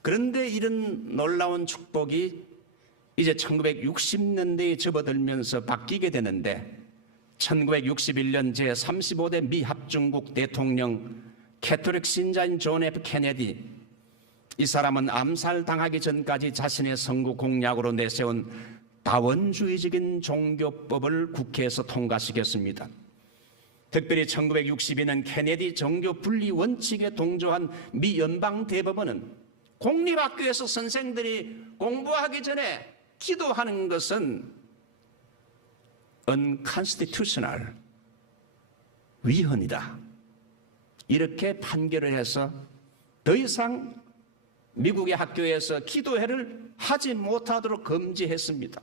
그런데 이런 놀라운 축복이 이제 1960년대에 접어들면서 바뀌게 되는데, 1961년 제35대 미 합중국 대통령 캐톨릭 신자인 존 F 케네디, 이 사람은 암살당하기 전까지 자신의 선거 공약으로 내세운 다원주의적인 종교법을 국회에서 통과시켰습니다. 특별히 1962년 케네디 종교 분리 원칙에 동조한 미 연방 대법원은 공립학교에서 선생들이 공부하기 전에 기도하는 것은 unconstitutional, 위헌이다, 이렇게 판결을 해서 더 이상 미국의 학교에서 기도회를 하지 못하도록 금지했습니다.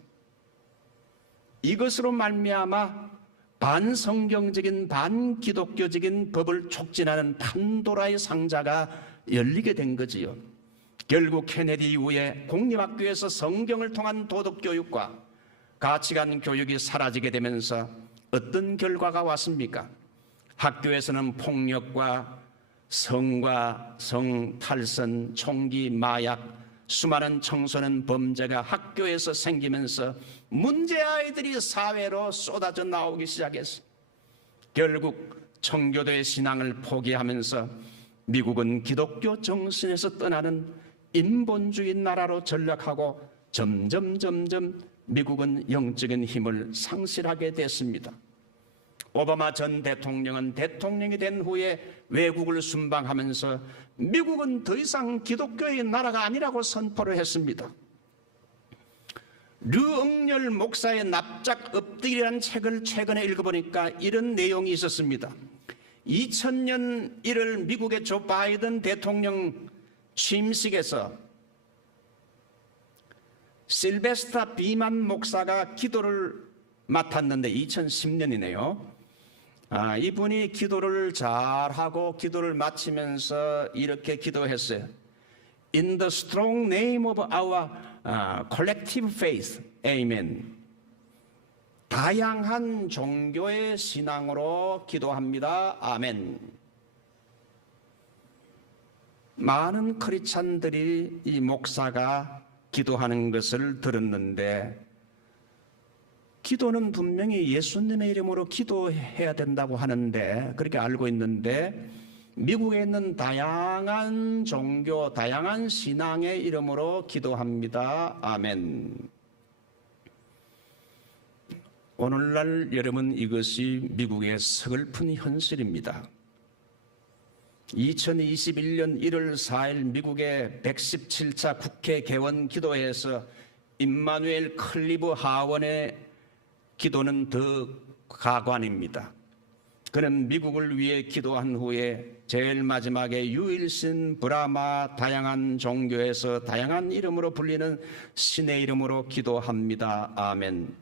이것으로 말미암아 반성경적인 반기독교적인 법을 촉진하는 판도라의 상자가 열리게 된 거지요. 결국 케네디 이후에 공립학교에서 성경을 통한 도덕교육과 가치관 교육이 사라지게 되면서 어떤 결과가 왔습니까? 학교에서는 폭력과 성과 성탈선, 총기, 마약, 수많은 청소년 범죄가 학교에서 생기면서 문제 아이들이 사회로 쏟아져 나오기 시작했어. 결국 청교도의 신앙을 포기하면서 미국은 기독교 정신에서 떠나는 인본주의 나라로 전락하고 점점 미국은 영적인 힘을 상실하게 됐습니다. 오바마 전 대통령은 대통령이 된 후에 외국을 순방하면서 미국은 더 이상 기독교의 나라가 아니라고 선포를 했습니다. 류응열 목사의 납작 엎드기라는 책을 최근에 읽어보니까 이런 내용이 있었습니다. 2000년 1월 미국의 조 바이든 대통령 취임식에서 실베스타 비만 목사가 기도를 맡았는데 2010년이네요. 이분이 기도를 잘하고 기도를 마치면서 이렇게 기도했어요. In the strong name of our collective faith, Amen. 다양한 종교의 신앙으로 기도합니다. 아멘. 많은 크리스찬들이 이 목사가 기도하는 것을 들었는데 기도는 분명히 예수님의 이름으로 기도해야 된다고 하는데 그렇게 알고 있는데 미국에 있는 다양한 종교, 다양한 신앙의 이름으로 기도합니다. 아멘. 오늘날 여러분 이것이 미국의 서글픈 현실입니다. 2021년 1월 4일 미국의 117차 국회 개원 기도회에서 임마누엘 클리브 하원의 기도는 더 가관입니다. 그는 미국을 위해 기도한 후에 제일 마지막에 유일신 브라마 다양한 종교에서 다양한 이름으로 불리는 신의 이름으로 기도합니다. 아멘.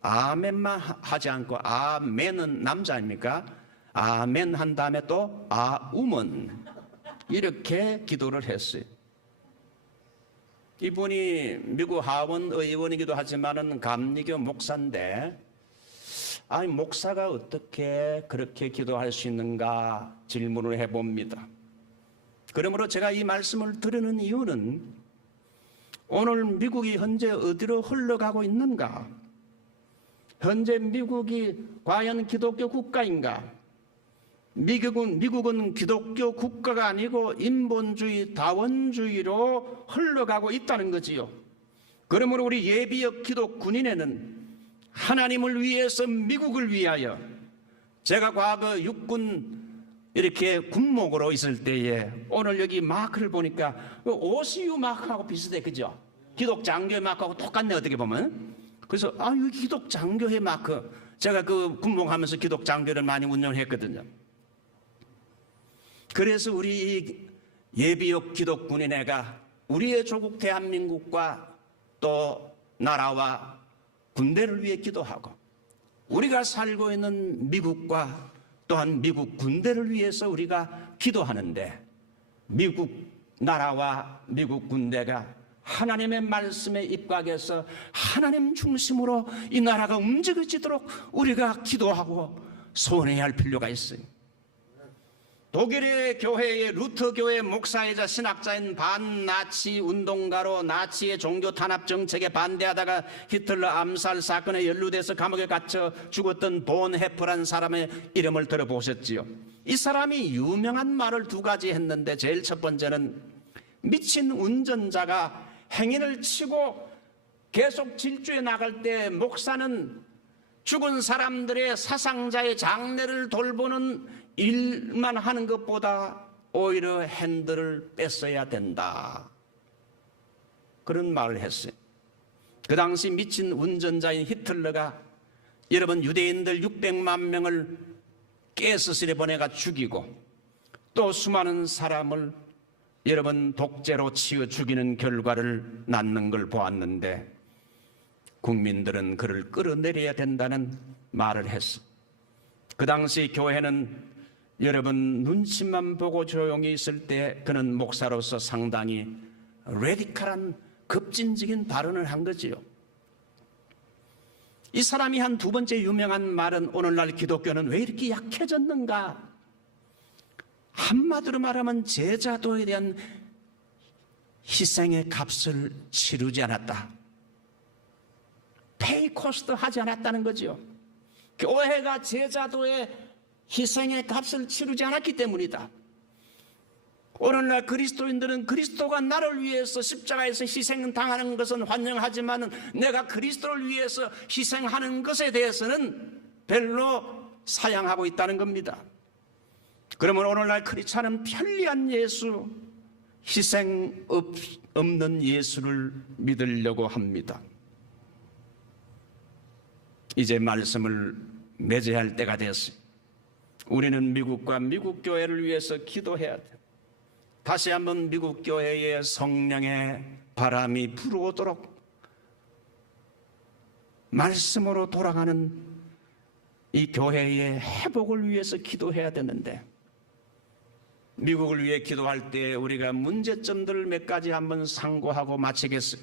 아멘만 하지 않고 아멘은 남자 아닙니까? 아멘 한 다음에 또 아우먼 이렇게 기도를 했어요. 이분이 미국 하원 의원이기도 하지만은 감리교 목사인데 아니 목사가 어떻게 그렇게 기도할 수 있는가 질문을 해봅니다. 그러므로 제가 이 말씀을 드리는 이유는 오늘 미국이 현재 어디로 흘러가고 있는가? 현재 미국이 과연 기독교 국가인가? 미국은 기독교 국가가 아니고 인본주의, 다원주의로 흘러가고 있다는 거지요. 그러므로 우리 예비역 기독 군인회는 하나님을 위해서 미국을 위하여 제가 과거 육군 이렇게 군목으로 있을 때에 오늘 여기 마크를 보니까 OCU 마크하고 비슷해, 그죠? 기독 장교의 마크하고 똑같네 어떻게 보면. 그래서 이 기독 장교의 마크, 제가 그 군목하면서 기독 장교를 많이 운영했거든요. 그래서 우리 예비역 기독 군인회가 우리의 조국 대한민국과 또 나라와 군대를 위해 기도하고 우리가 살고 있는 미국과 또한 미국 군대를 위해서 우리가 기도하는데 미국 나라와 미국 군대가 하나님의 말씀에 입각해서 하나님 중심으로 이 나라가 움직여지도록 우리가 기도하고 소원해야 할 필요가 있어요. 독일의 교회의 루터 교회 목사이자 신학자인 반나치 운동가로 나치의 종교 탄압 정책에 반대하다가 히틀러 암살 사건에 연루돼서 감옥에 갇혀 죽었던 본 헤프란 사람의 이름을 들어보셨지요. 이 사람이 유명한 말을 두 가지 했는데 제일 첫 번째는 미친 운전자가 행인을 치고 계속 질주해 나갈 때 목사는 죽은 사람들의 사상자의 장례를 돌보는 일만 하는 것보다 오히려 핸들을 뺐어야 된다. 그런 말을 했어요. 그 당시 미친 운전자인 히틀러가 여러분 유대인들 600만 명을 가스실에 보내가 죽이고 또 수많은 사람을 여러분 독재로 치어 죽이는 결과를 낳는 걸 보았는데 국민들은 그를 끌어내려야 된다는 말을 했어. 그 당시 교회는 여러분 눈치만 보고 조용히 있을 때 그는 목사로서 상당히 레디컬한 급진적인 발언을 한 거지요. 이 사람이 한 두 번째 유명한 말은 오늘날 기독교는 왜 이렇게 약해졌는가? 한마디로 말하면 제자도에 대한 희생의 값을 치르지 않았다. 페이 코스트 하지 않았다는 거죠. 교회가 제자도의 희생의 값을 치르지 않았기 때문이다. 오늘날 그리스도인들은 그리스도가 나를 위해서 십자가에서 희생당하는 것은 환영하지만 내가 그리스도를 위해서 희생하는 것에 대해서는 별로 사양하고 있다는 겁니다. 그러면 오늘날 크리스찬은 편리한 예수, 희생 없는 예수를 믿으려고 합니다. 이제 말씀을 맺어야 할 때가 됐어요. 우리는 미국과 미국 교회를 위해서 기도해야 돼요. 다시 한번 미국 교회에 성령의 바람이 불어오도록 말씀으로 돌아가는 이 교회의 회복을 위해서 기도해야 되는데, 미국을 위해 기도할 때 우리가 문제점들을 몇 가지 한번 상고하고 마치겠어요.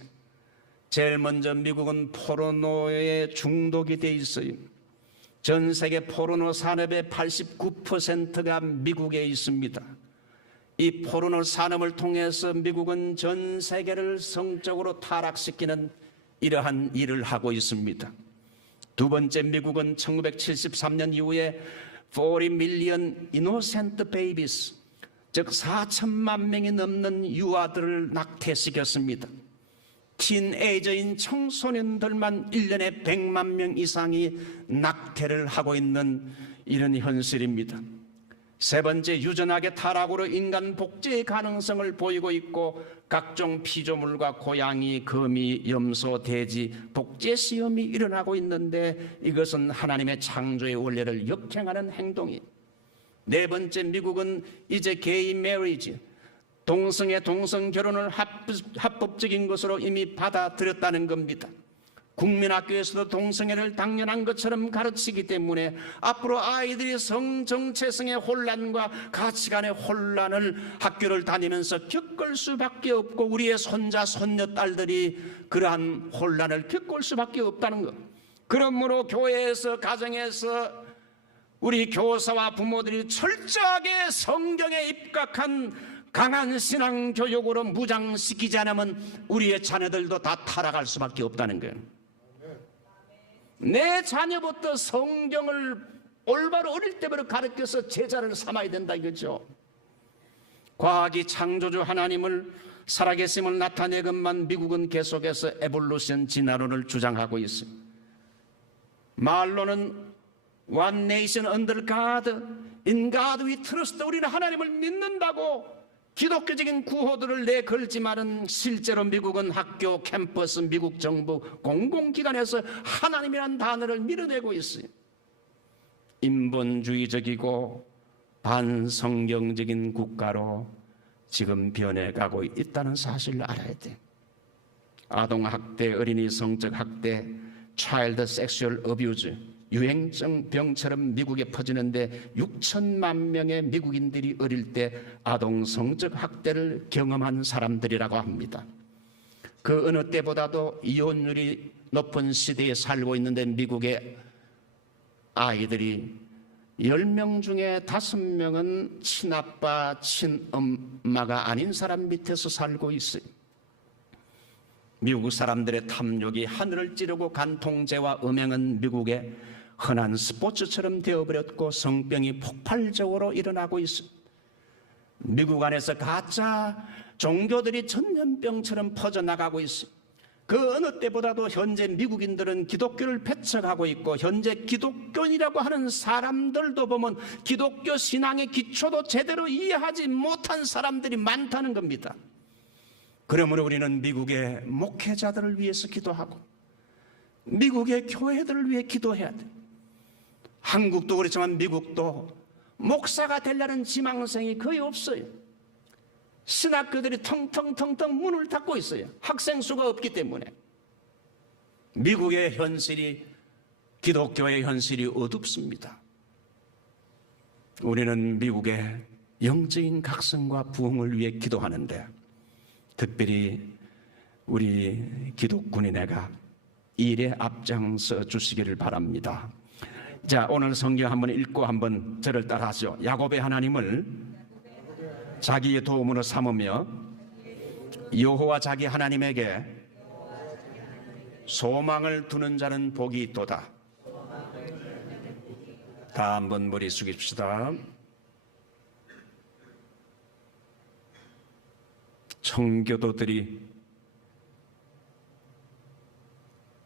제일 먼저 미국은 포르노에 중독이 돼 있어요. 전 세계 포르노 산업의 89%가 미국에 있습니다. 이 포르노 산업을 통해서 미국은 전 세계를 성적으로 타락시키는 이러한 일을 하고 있습니다. 두 번째, 미국은 1973년 이후에 40 million innocent babies, 즉 4천만 명이 넘는 유아들을 낙태시켰습니다. 틴에이저인 청소년들만 1년에 100만 명 이상이 낙태를 하고 있는 이런 현실입니다. 세 번째, 유전학의 타락으로 인간 복제의 가능성을 보이고 있고 각종 피조물과 고양이, 거미, 염소, 돼지 복제 시험이 일어나고 있는데 이것은 하나님의 창조의 원리를 역행하는 행동이에요. 네 번째, 미국은 이제 게이 메리지, 동성애 동성 결혼을 합법적인 것으로 이미 받아들였다는 겁니다. 국민학교에서도 동성애를 당연한 것처럼 가르치기 때문에 앞으로 아이들이 성정체성의 혼란과 가치관의 혼란을 학교를 다니면서 겪을 수밖에 없고 우리의 손자 손녀딸들이 그러한 혼란을 겪을 수밖에 없다는 것. 그러므로 교회에서, 가정에서 우리 교사와 부모들이 철저하게 성경에 입각한 강한 신앙 교육으로 무장시키지 않으면 우리의 자녀들도 다 타락할 수밖에 없다는 거예요. 내 자녀부터 성경을 올바로 어릴 때부터 가르쳐서 제자를 삼아야 된다 이거죠. 과학이 창조주 하나님을 살아계심을 나타내건만 미국은 계속해서 에볼루션 진화론을 주장하고 있어요. 말로는 One nation under God, in God we trust. 우리는 하나님을 믿는다고 기독교적인 구호들을 내걸지만은 실제로 미국은 학교, 캠퍼스, 미국 정부, 공공기관에서 하나님이라는 단어를 밀어내고 있어요. 인본주의적이고 반성경적인 국가로 지금 변해가고 있다는 사실을 알아야 돼. 아동학대, 어린이 성적학대, 차일드 섹슈얼 어뷰즈, 유행성 병처럼 미국에 퍼지는데 6천만 명의 미국인들이 어릴 때 아동 성적 학대를 경험한 사람들이라고 합니다. 그 어느 때보다도 이혼율이 높은 시대에 살고 있는데 미국의 아이들이 10명 중에 5명은 친아빠, 친엄마가 아닌 사람 밑에서 살고 있어요. 미국 사람들의 탐욕이 하늘을 찌르고 간통죄와 음행은 미국의 흔한 스포츠처럼 되어버렸고 성병이 폭발적으로 일어나고 있습니다. 미국 안에서 가짜 종교들이 전염병처럼 퍼져나가고 있습니다. 그 어느 때보다도 현재 미국인들은 기독교를 배척하고 있고 현재 기독교인이라고 하는 사람들도 보면 기독교 신앙의 기초도 제대로 이해하지 못한 사람들이 많다는 겁니다. 그러므로 우리는 미국의 목회자들을 위해서 기도하고 미국의 교회들을 위해 기도해야 돼. 한국도 그렇지만 미국도 목사가 되려는 지망생이 거의 없어요. 신학교들이 텅텅텅텅 문을 닫고 있어요. 학생 수가 없기 때문에. 미국의 현실이, 기독교의 현실이 어둡습니다. 우리는 미국의 영적인 각성과 부흥을 위해 기도하는데 특별히 우리 기독군인회가 이 일에 앞장서 주시기를 바랍니다. 자, 오늘 성경 한번 읽고 한번 저를 따라하죠. 야곱의 하나님을 자기의 도움으로 삼으며 여호와 자기 하나님에게 소망을 두는 자는 복이 있도다. 다 한번 머리 숙입시다. 청교도들이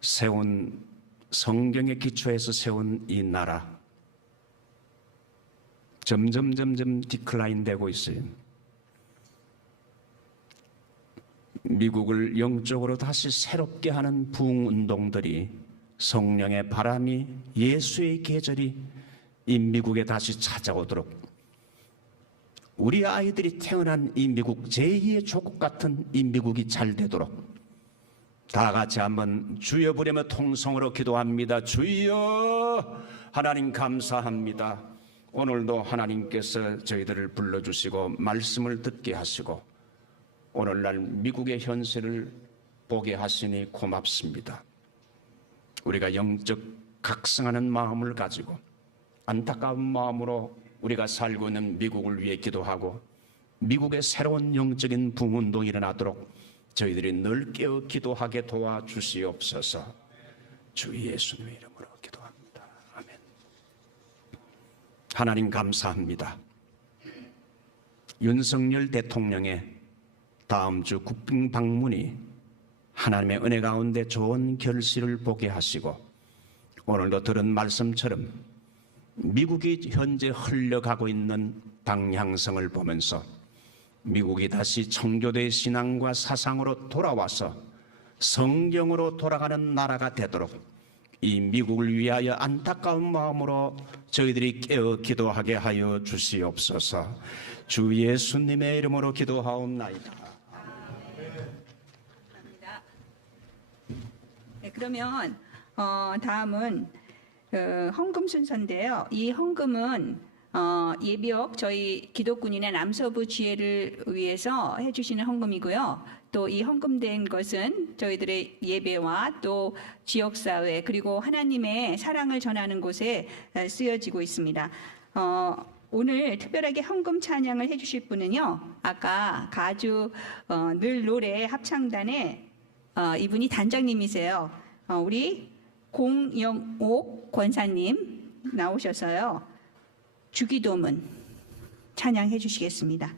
세운 성경의 기초에서 세운 이 나라, 점점 디클라인 되고 있어요. 미국을 영적으로 다시 새롭게 하는 부흥운동들이, 성령의 바람이, 예수의 계절이 이 미국에 다시 찾아오도록, 우리 아이들이 태어난 이 미국, 제2의 조국 같은 이 미국이 잘 되도록 다 같이 한번 주여 부르며 통성으로 기도합니다. 주여, 하나님 감사합니다. 오늘도 하나님께서 저희들을 불러주시고 말씀을 듣게 하시고 오늘날 미국의 현실을 보게 하시니 고맙습니다. 우리가 영적 각성하는 마음을 가지고 안타까운 마음으로 우리가 살고 있는 미국을 위해 기도하고 미국의 새로운 영적인 부흥운동이 일어나도록 저희들이 늘 깨어 기도하게 도와주시옵소서. 주 예수님의 이름으로 기도합니다. 아멘. 하나님 감사합니다. 윤석열 대통령의 다음 주 국빈 방문이 하나님의 은혜 가운데 좋은 결실을 보게 하시고 오늘도 들은 말씀처럼 미국이 현재 흘러가고 있는 방향성을 보면서 미국이 다시 청교도의 신앙과 사상으로 돌아와서 성경으로 돌아가는 나라가 되도록 이 미국을 위하여 안타까운 마음으로 저희들이 깨어 기도하게 하여 주시옵소서. 주 예수님의 이름으로 기도하옵나이다. 네, 그러면 다음은 헌금 순서인데요. 이 헌금은 예비역 저희 기독군인의 남서부 지혜를 위해서 해주시는 헌금이고요. 또 이 헌금된 것은 저희들의 예배와 또 지역사회 그리고 하나님의 사랑을 전하는 곳에 쓰여지고 있습니다. 오늘 특별하게 헌금 찬양을 해주실 분은요. 아까 가주 늘 노래 합창단의 이분이 단장님이세요. 우리 공영옥 권사님 나오셔서요. 주기도문 찬양해 주시겠습니다.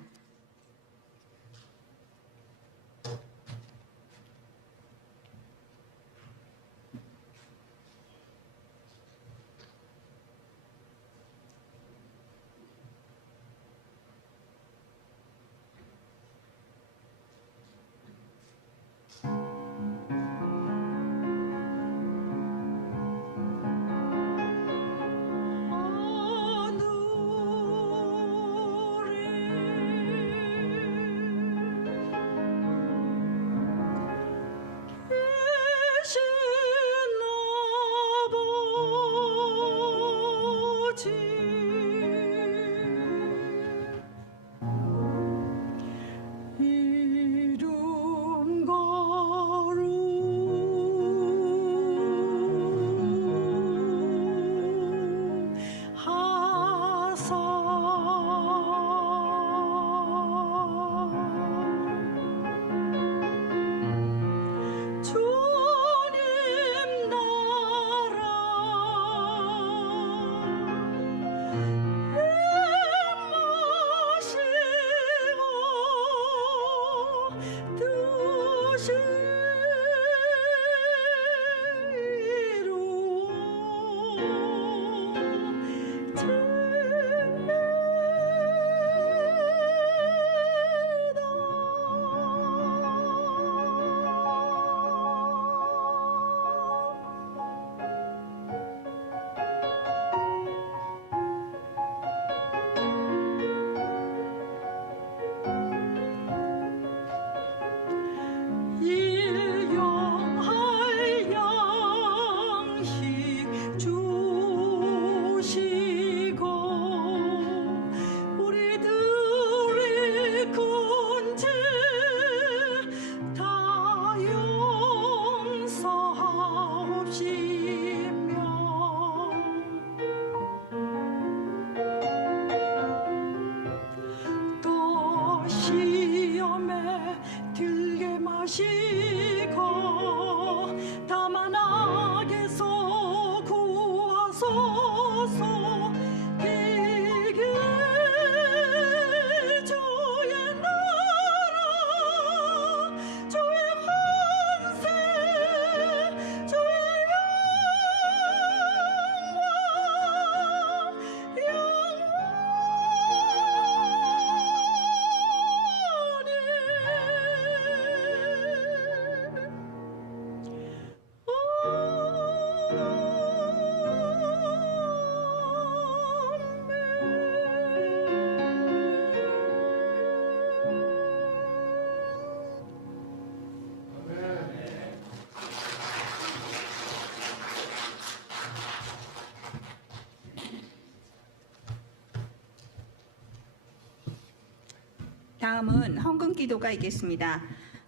다음은 헌금 기도가 있겠습니다.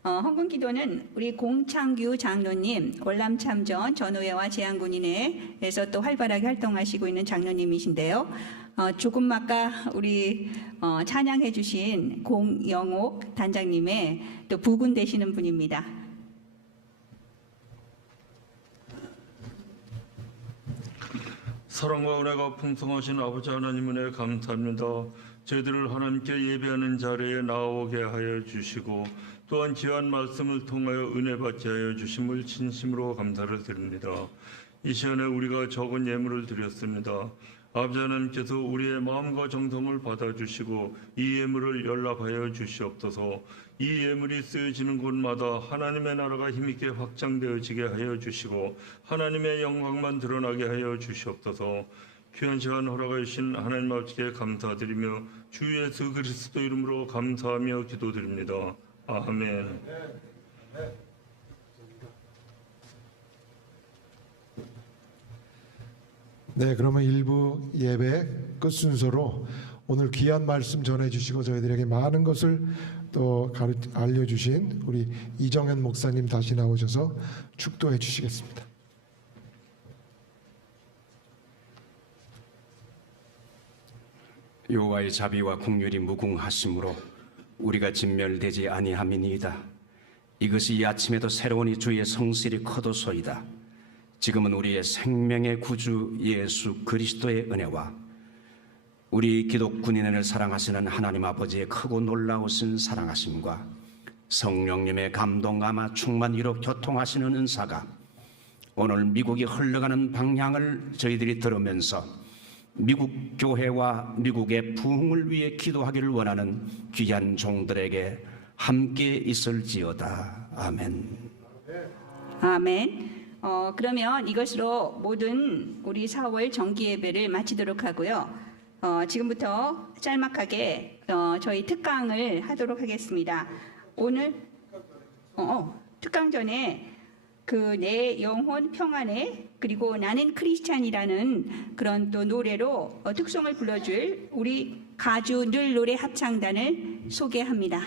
헌금 기도는 우리 공창규 장로님, 월남참전 전우회와 제한군인회에서 또 활발하게 활동하시고 있는 장로님이신데요. 조금 아까 우리 찬양해 주신 공영옥 단장님의 또 부군 되시는 분입니다. 사랑과 은혜가 풍성하신 아버지 하나님 은혜 감사합니다. 저희들을 하나님께 예배하는 자리에 나오게 하여 주시고 또한 귀한 말씀을 통하여 은혜 받게 하여 주심을 진심으로 감사를 드립니다. 이 시간에 우리가 적은 예물을 드렸습니다. 아버지 하나님께서 우리의 마음과 정성을 받아주시고 이 예물을 연락하여 주시옵소서. 이 예물이 쓰여지는 곳마다 하나님의 나라가 힘있게 확장되어지게 하여 주시고 하나님의 영광만 드러나게 하여 주시옵소서. 귀한 시간 허락해 주신 하나님 아버지께 감사드리며 주 예수 그리스도 이름으로 감사하며 기도드립니다. 아멘. 네, 그러면 일부 예배 끝 순서로 오늘 귀한 말씀 전해주시고 저희들에게 많은 것을 또 알려주신 우리 이정현 목사님 다시 나오셔서 축도해 주시겠습니다. 여호와의 자비와 긍휼이 무궁하심으로 우리가 진멸되지 아니함이니이다. 이것이 이 아침에도 새로운 주의 성실이 커도소이다. 지금은 우리의 생명의 구주 예수 그리스도의 은혜와 우리 기독군인을 사랑하시는 하나님 아버지의 크고 놀라우신 사랑하심과 성령님의 감동감화 충만히로 교통하시는 은사가 오늘 미국이 흘러가는 방향을 저희들이 들으면서 미국 교회와 미국의 부흥을 위해 기도하기를 원하는 귀한 종들에게 함께 있을지어다. 아멘. 아멘. 그러면 이것으로 모든 우리 4월 정기 예배를 마치도록 하고요. 지금부터 짤막하게 저희 특강을 하도록 하겠습니다. 오늘 특강 전에 그 내 영혼 평안에 그리고 나는 크리스찬이라는 그런 또 노래로 특송을 불러줄 우리 가주 늘 노래 합창단을 소개합니다.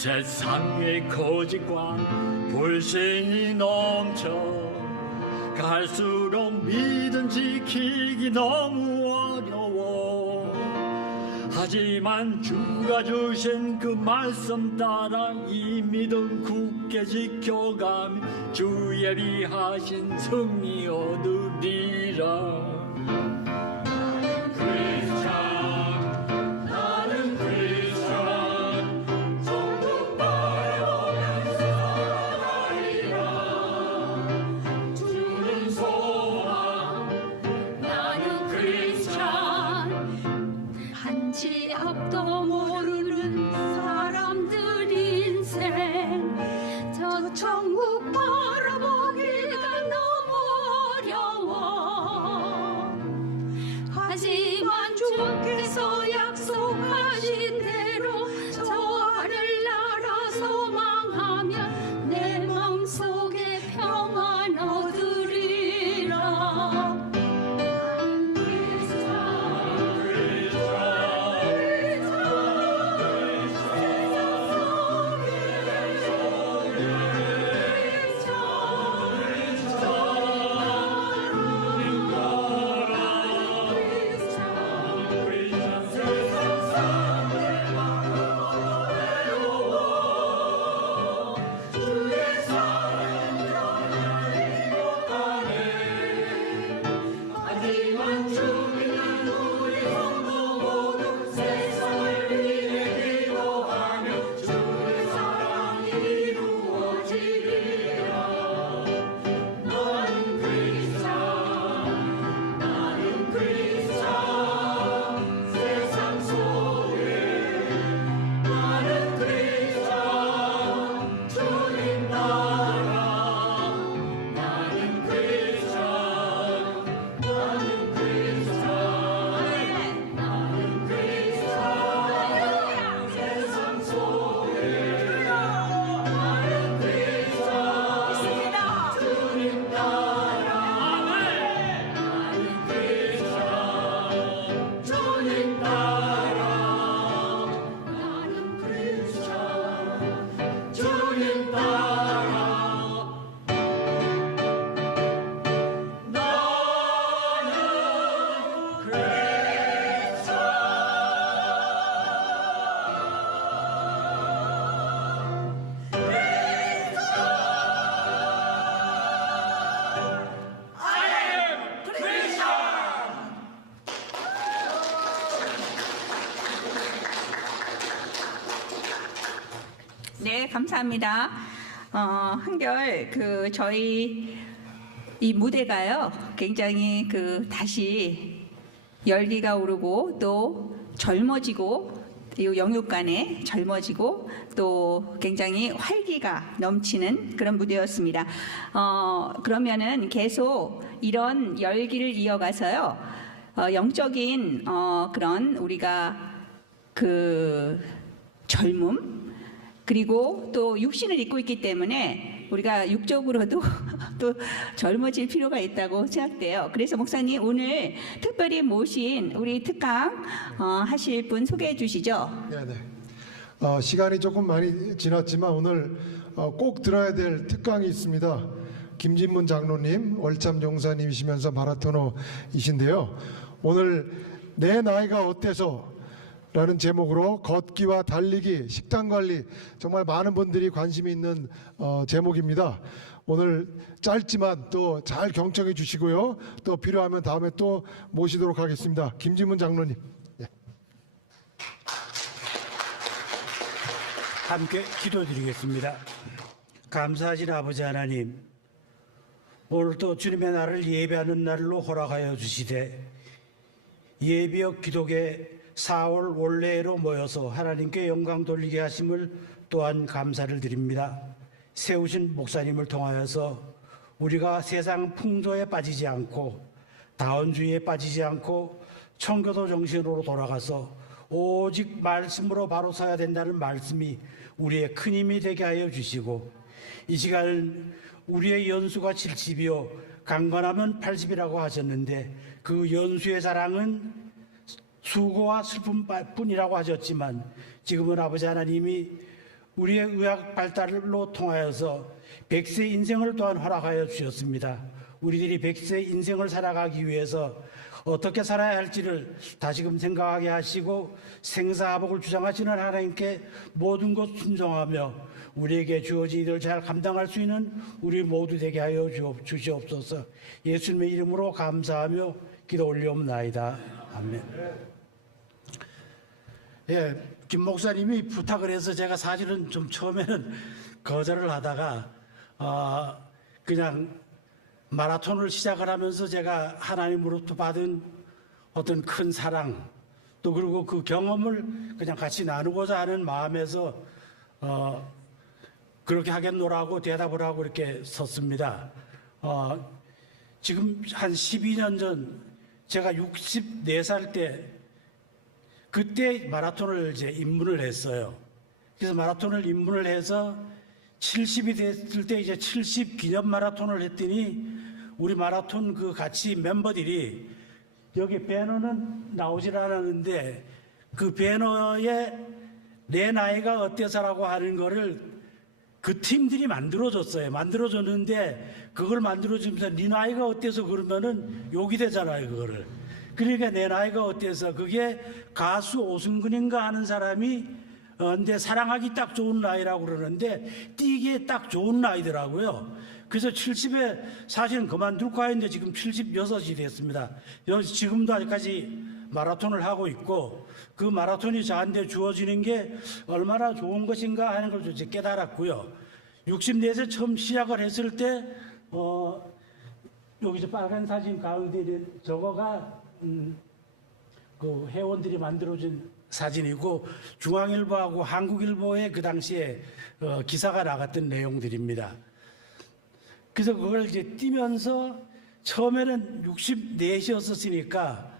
세상에 거짓과 불신이 넘쳐 갈수록 믿음 지키기 너무 어려워. 하지만 주가 주신 그 말씀 따라 이 믿음 굳게 지켜가며 주 예비하신 승리 얻으리라. 한치 앞도 모르는 사람들 인생 저 천국 바라보기가 너무 어려워. 하지만 주께서 약속하신 대로 저 하늘나라 소망하면 내 마음속에 평안 얻으리라. 네, 감사합니다. 한결 저희 이 무대가요 굉장히 다시 열기가 오르고 또 젊어지고 이 영육간에 젊어지고 또 굉장히 활기가 넘치는 그런 무대였습니다. 그러면은 계속 이런 열기를 이어가서요 영적인 그런 우리가 젊음 그리고 또 육신을 입고 있기 때문에 우리가 육적으로도 또 젊어질 필요가 있다고 생각돼요. 그래서 목사님 오늘 특별히 모신 우리 특강 하실 분 소개해 주시죠. 네네. 시간이 조금 많이 지났지만 오늘 꼭 들어야 될 특강이 있습니다. 김진문 장로님, 월참 용사님이시면서 마라토너이신데요. 오늘 내 나이가 어때서? 라는 제목으로 걷기와 달리기, 식단관리 정말 많은 분들이 관심이 있는 제목입니다. 오늘 짧지만 또 잘 경청해 주시고요. 또 필요하면 다음에 또 모시도록 하겠습니다. 김진문 장로님. 네. 함께 기도드리겠습니다. 감사하신 아버지 하나님, 오늘 또 주님의 날을 예배하는 날로 허락하여 주시되 예비역 기독의 4월 올레로 모여서 하나님께 영광 돌리게 하심을 또한 감사를 드립니다. 세우신 목사님을 통하여서 우리가 세상 풍조에 빠지지 않고 다원주의에 빠지지 않고 청교도 정신으로 돌아가서 오직 말씀으로 바로 서야 된다는 말씀이 우리의 큰 힘이 되게 하여 주시고 이 시간 우리의 연수가 70이요 강건하면 80이라고 하셨는데 그 연수의 자랑은 수고와 슬픔뿐이라고 하셨지만 지금은 아버지 하나님이 우리의 의학 발달로 통하여서 100세 인생을 또한 허락하여 주셨습니다. 우리들이 100세 인생을 살아가기 위해서 어떻게 살아야 할지를 다시금 생각하게 하시고 생사화복을 주장하시는 하나님께 모든 것 순종하며 우리에게 주어진 일을 잘 감당할 수 있는 우리 모두 되게 하여 주시옵소서. 예수님의 이름으로 감사하며 기도 올리옵나이다. 아멘. 예, 김 목사님이 부탁을 해서 제가 사실은 좀 처음에는 거절을 하다가 그냥 마라톤을 시작을 하면서 제가 하나님으로부터 받은 어떤 큰 사랑 또 그리고 그 경험을 그냥 같이 나누고자 하는 마음에서 그렇게 하겠노라고 대답을 하고 이렇게 섰습니다. 지금 한 12년 전 제가 64살 때 그때 마라톤을 이제 입문을 했어요. 그래서 마라톤을 입문을 해서 70이 됐을 때 이제 70 기념 마라톤을 했더니 우리 마라톤 그 같이 멤버들이 여기 배너는 나오질 않았는데 그 배너에 내 나이가 어때서라고 하는 거를 그 팀들이 만들어줬어요. 만들어줬는데 그걸 만들어주면서 네 나이가 어때서 그러면은 욕이 되잖아요, 그거를. 그러니까 내 나이가 어때서 그게 가수 오승근인가 하는 사람이 근데 사랑하기 딱 좋은 나이라고 그러는데 뛰기에 딱 좋은 나이더라고요. 그래서 70에 사실은 그만둘까 했는데 지금 76이 됐습니다. 지금도 아직까지 마라톤을 하고 있고 그 마라톤이 저한테 주어지는 게 얼마나 좋은 것인가 하는 걸 이제 깨달았고요. 64세 처음 시작을 했을 때 여기 저 빨간 사진 가운데 저거가 그 회원들이 만들어준 사진이고 중앙일보하고 한국일보에 그 당시에 기사가 나갔던 내용들입니다. 그래서 그걸 이제 뛰면서 처음에는 64이었으니까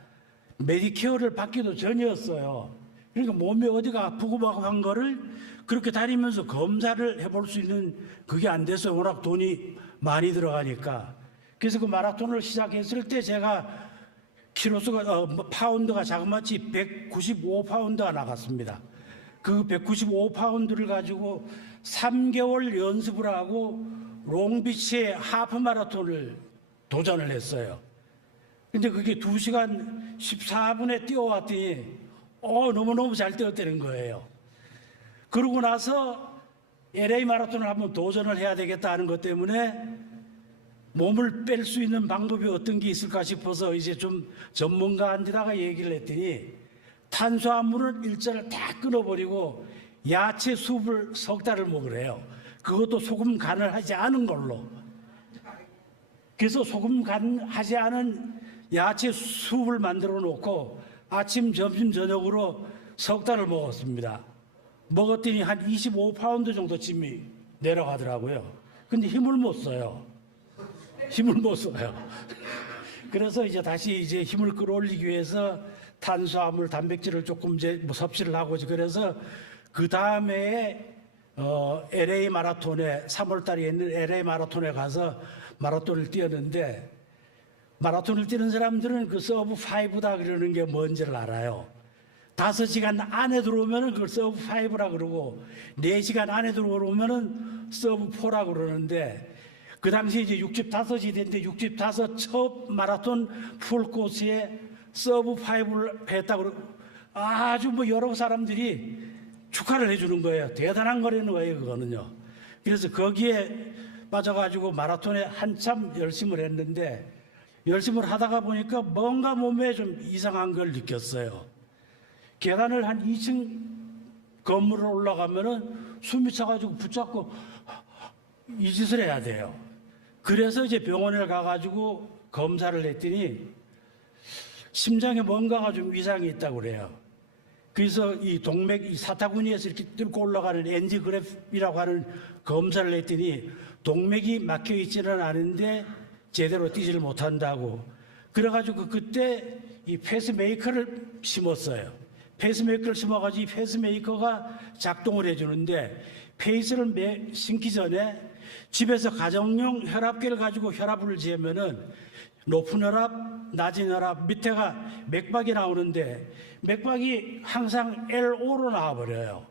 메디케어를 받기도 전이었어요. 그러니까 몸에 어디가 아프고 막 한 거를 그렇게 다니면서 검사를 해볼 수 있는 그게 안 돼서 워낙 돈이 많이 들어가니까. 그래서 그 마라톤을 시작했을 때 제가 키로수가 파운드가 자그마치 195파운드가 나갔습니다. 그 195파운드를 가지고 3개월 연습을 하고 롱비치의 하프 마라톤을 도전을 했어요. 근데 그게 2시간 14분에 뛰어왔더니 너무너무 잘 뛰었다는 거예요. 그러고 나서 LA 마라톤을 한번 도전을 해야 되겠다 하는 것 때문에 몸을 뺄 수 있는 방법이 어떤 게 있을까 싶어서 이제 좀 전문가한테다가 얘기를 했더니 탄수화물을 일자를 다 끊어버리고 야채 수프를 석 달을 먹으래요. 그것도 소금 간을 하지 않은 걸로. 그래서 소금 간 하지 않은 야채 수프를 만들어 놓고 아침, 점심, 저녁으로 석 달을 먹었습니다. 먹었더니 한 25파운드 정도 짐이 내려가더라고요. 근데 힘을 못 써요. 힘을 못 써요. 그래서 이제 다시 이제 힘을 끌어올리기 위해서 탄수화물, 단백질을 조금 이제 섭취를 하고 그래서 그 다음에 LA 마라톤에 3월 달에 있는 LA 마라톤에 가서 마라톤을 뛰었는데 마라톤을 뛰는 사람들은 그 서브 5다 그러는 게 뭔지를 알아요. 5시간 안에 들어오면은 그걸 서브 5라 그러고 4시간 안에 들어오면은 서브 4라 그러는데 그 당시 이제 65이 됐는데 65 첫 마라톤 풀코스에 서브 5를 했다고 아주 뭐 여러 사람들이 축하를 해주는 거예요. 대단한 거라는 거예요, 그거는요. 그래서 거기에 빠져가지고 마라톤에 한참 열심을 했는데 열심을 하다가 보니까 뭔가 몸에 좀 이상한 걸 느꼈어요. 계단을 한 2층 건물을 올라가면은 숨이 차가지고 붙잡고 이 짓을 해야 돼요. 그래서 이제 병원에 가가지고 검사를 했더니 심장에 뭔가가 좀 이상이 있다고 그래요. 그래서 이 동맥, 이 사타구니에서 이렇게 뚫고 올라가는 엔지그래프라고 하는 검사를 했더니 동맥이 막혀 있지는 않은데 제대로 뛰지를 못한다고. 그래가지고 그때 이 페이스메이커를 심었어요. 페이스메이커를 심어가지고 이 페이스메이커가 작동을 해주는데 페이스를 심기 전에 집에서 가정용 혈압계를 가지고 혈압을 재면은 높은 혈압, 낮은 혈압, 밑에가 맥박이 나오는데 맥박이 항상 LO로 나와버려요.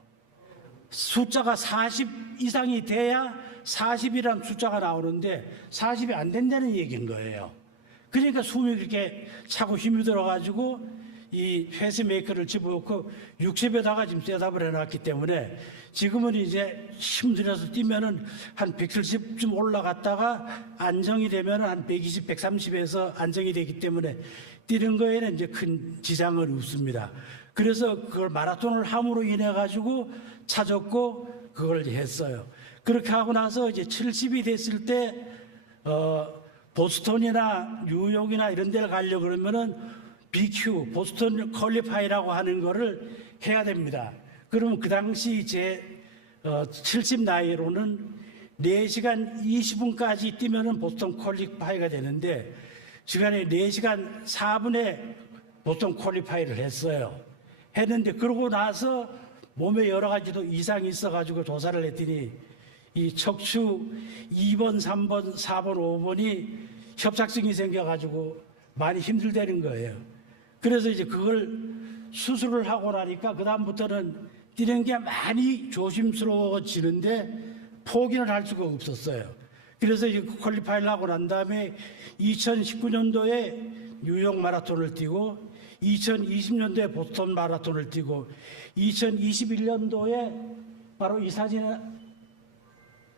숫자가 40 이상이 돼야 40이라는 숫자가 나오는데 40이 안 된다는 얘기인 거예요. 그러니까 숨이 그렇게 차고 힘이 들어가지고 이 페이스메이커를 집어넣고 60에다가 지금 셋업을 해놨기 때문에 지금은 이제 힘들어서 뛰면은 한 170쯤 올라갔다가 안정이 되면 한 120, 130에서 안정이 되기 때문에 뛰는 거에는 이제 큰 지장은 없습니다. 그래서 그걸 마라톤을 함으로 인해 가지고 찾았고 그걸 했어요. 그렇게 하고 나서 이제 70이 됐을 때 보스턴이나 뉴욕이나 이런 데를 가려고 그러면은 BQ, 보스턴 퀄리파이라고 하는 거를 해야 됩니다. 그러면 그 당시 제 70 나이로는 4시간 20분까지 뛰면은 보스턴 퀄리파이가 되는데 시간에 4시간 4분에 보스턴 퀄리파이를 했어요. 했는데 그러고 나서 몸에 여러 가지도 이상이 있어가지고 조사를 했더니 이 척추 2번, 3번, 4번, 5번이 협착증이 생겨가지고 많이 힘들다는 거예요. 그래서 이제 그걸 수술을 하고 나니까 그다음부터는 뛰는 게 많이 조심스러워지는데 포기는 할 수가 없었어요. 그래서 이제 퀄리파이를 하고 난 다음에 2019년도에 뉴욕 마라톤을 뛰고 2020년도에 보스턴 마라톤을 뛰고 2021년도에 바로 이 사진에